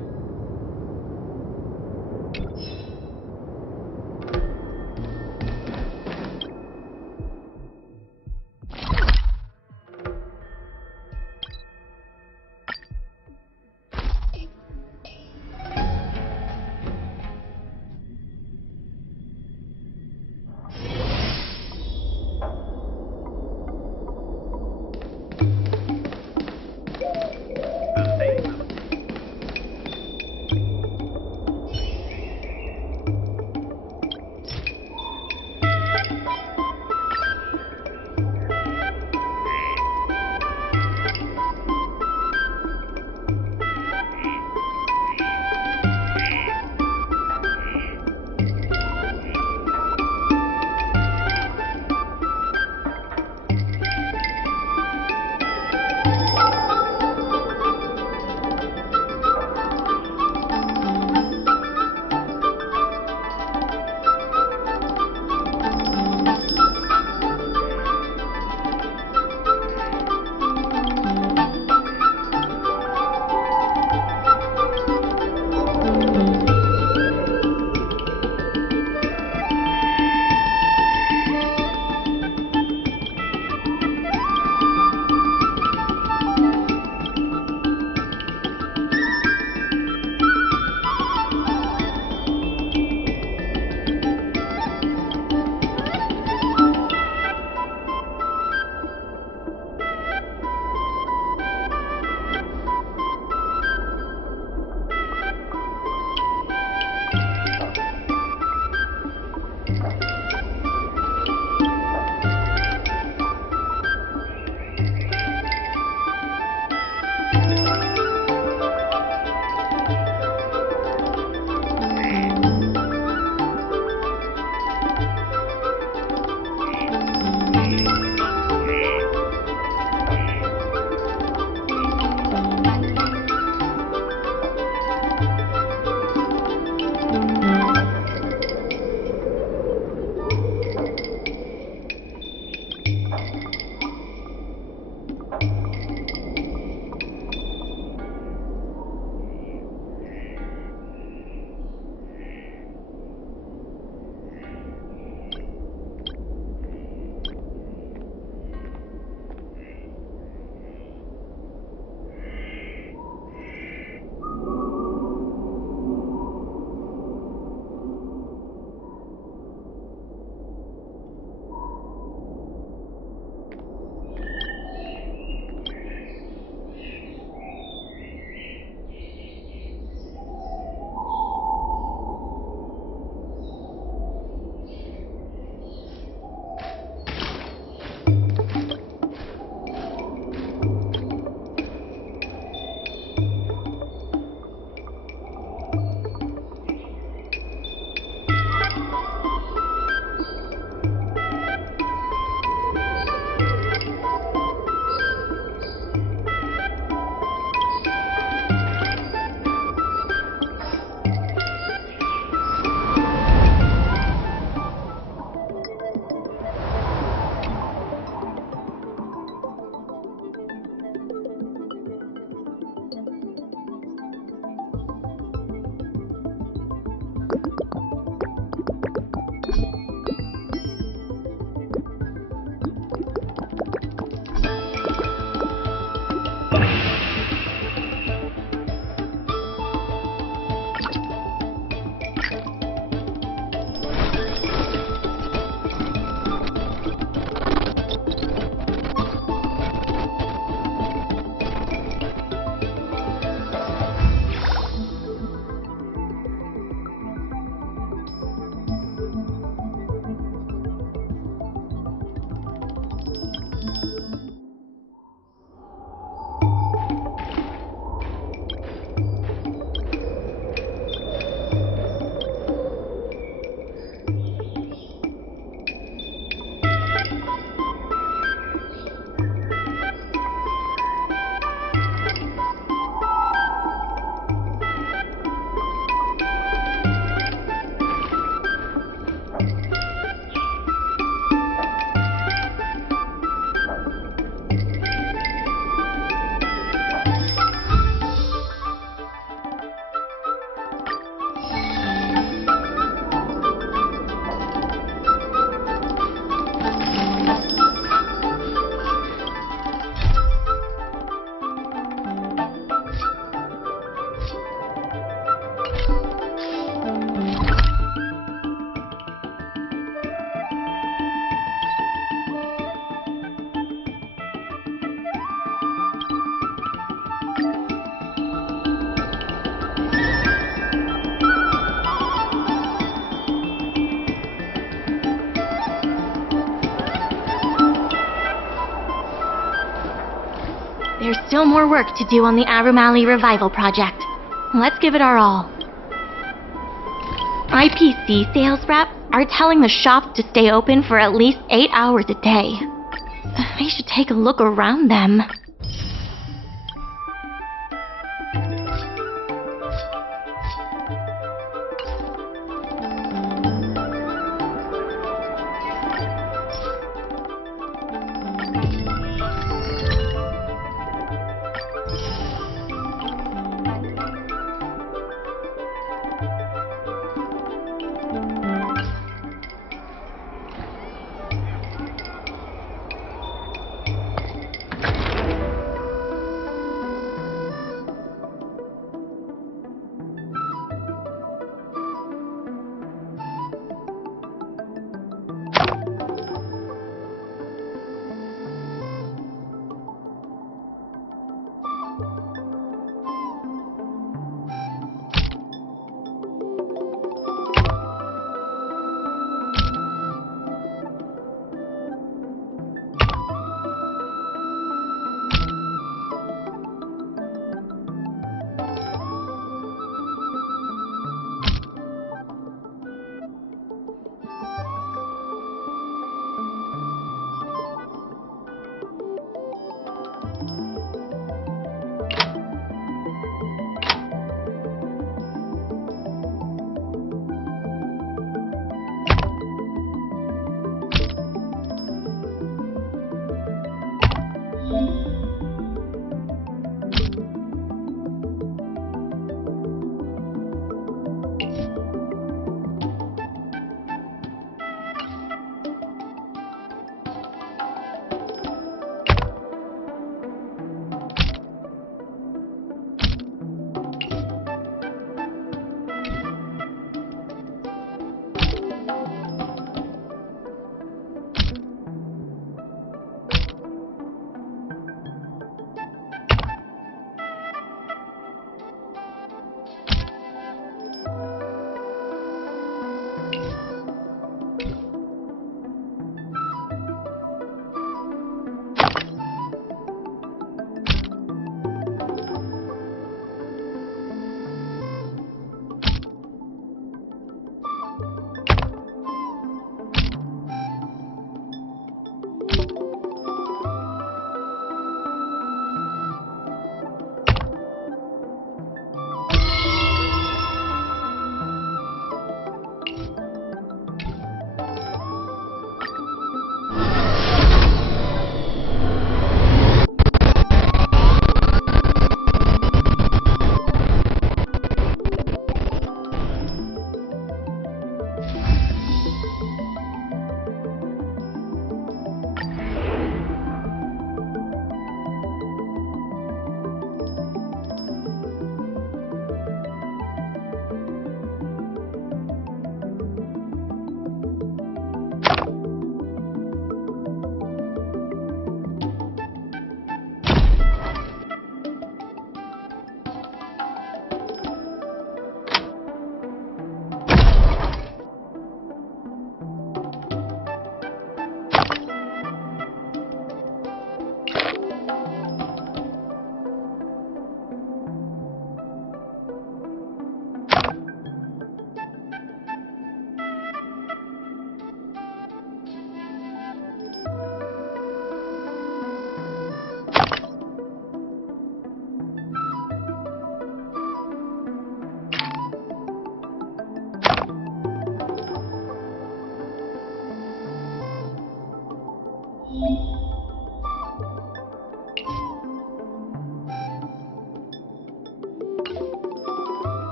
still more work to do on the Aurum Alley revival project. Let's give it our all. IPC sales reps are telling the shop to stay open for at least 8 hours a day. They should take a look around them.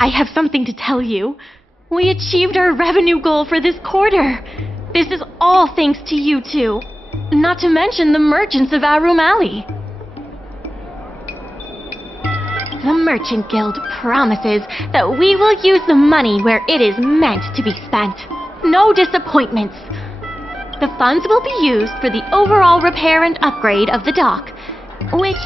I have something to tell you. We achieved our revenue goal for this quarter. This is all thanks to you two. Not to mention the merchants of Aurum Alley. The Merchant Guild promises that we will use the money where it is meant to be spent. No disappointments. The funds will be used for the overall repair and upgrade of the dock, which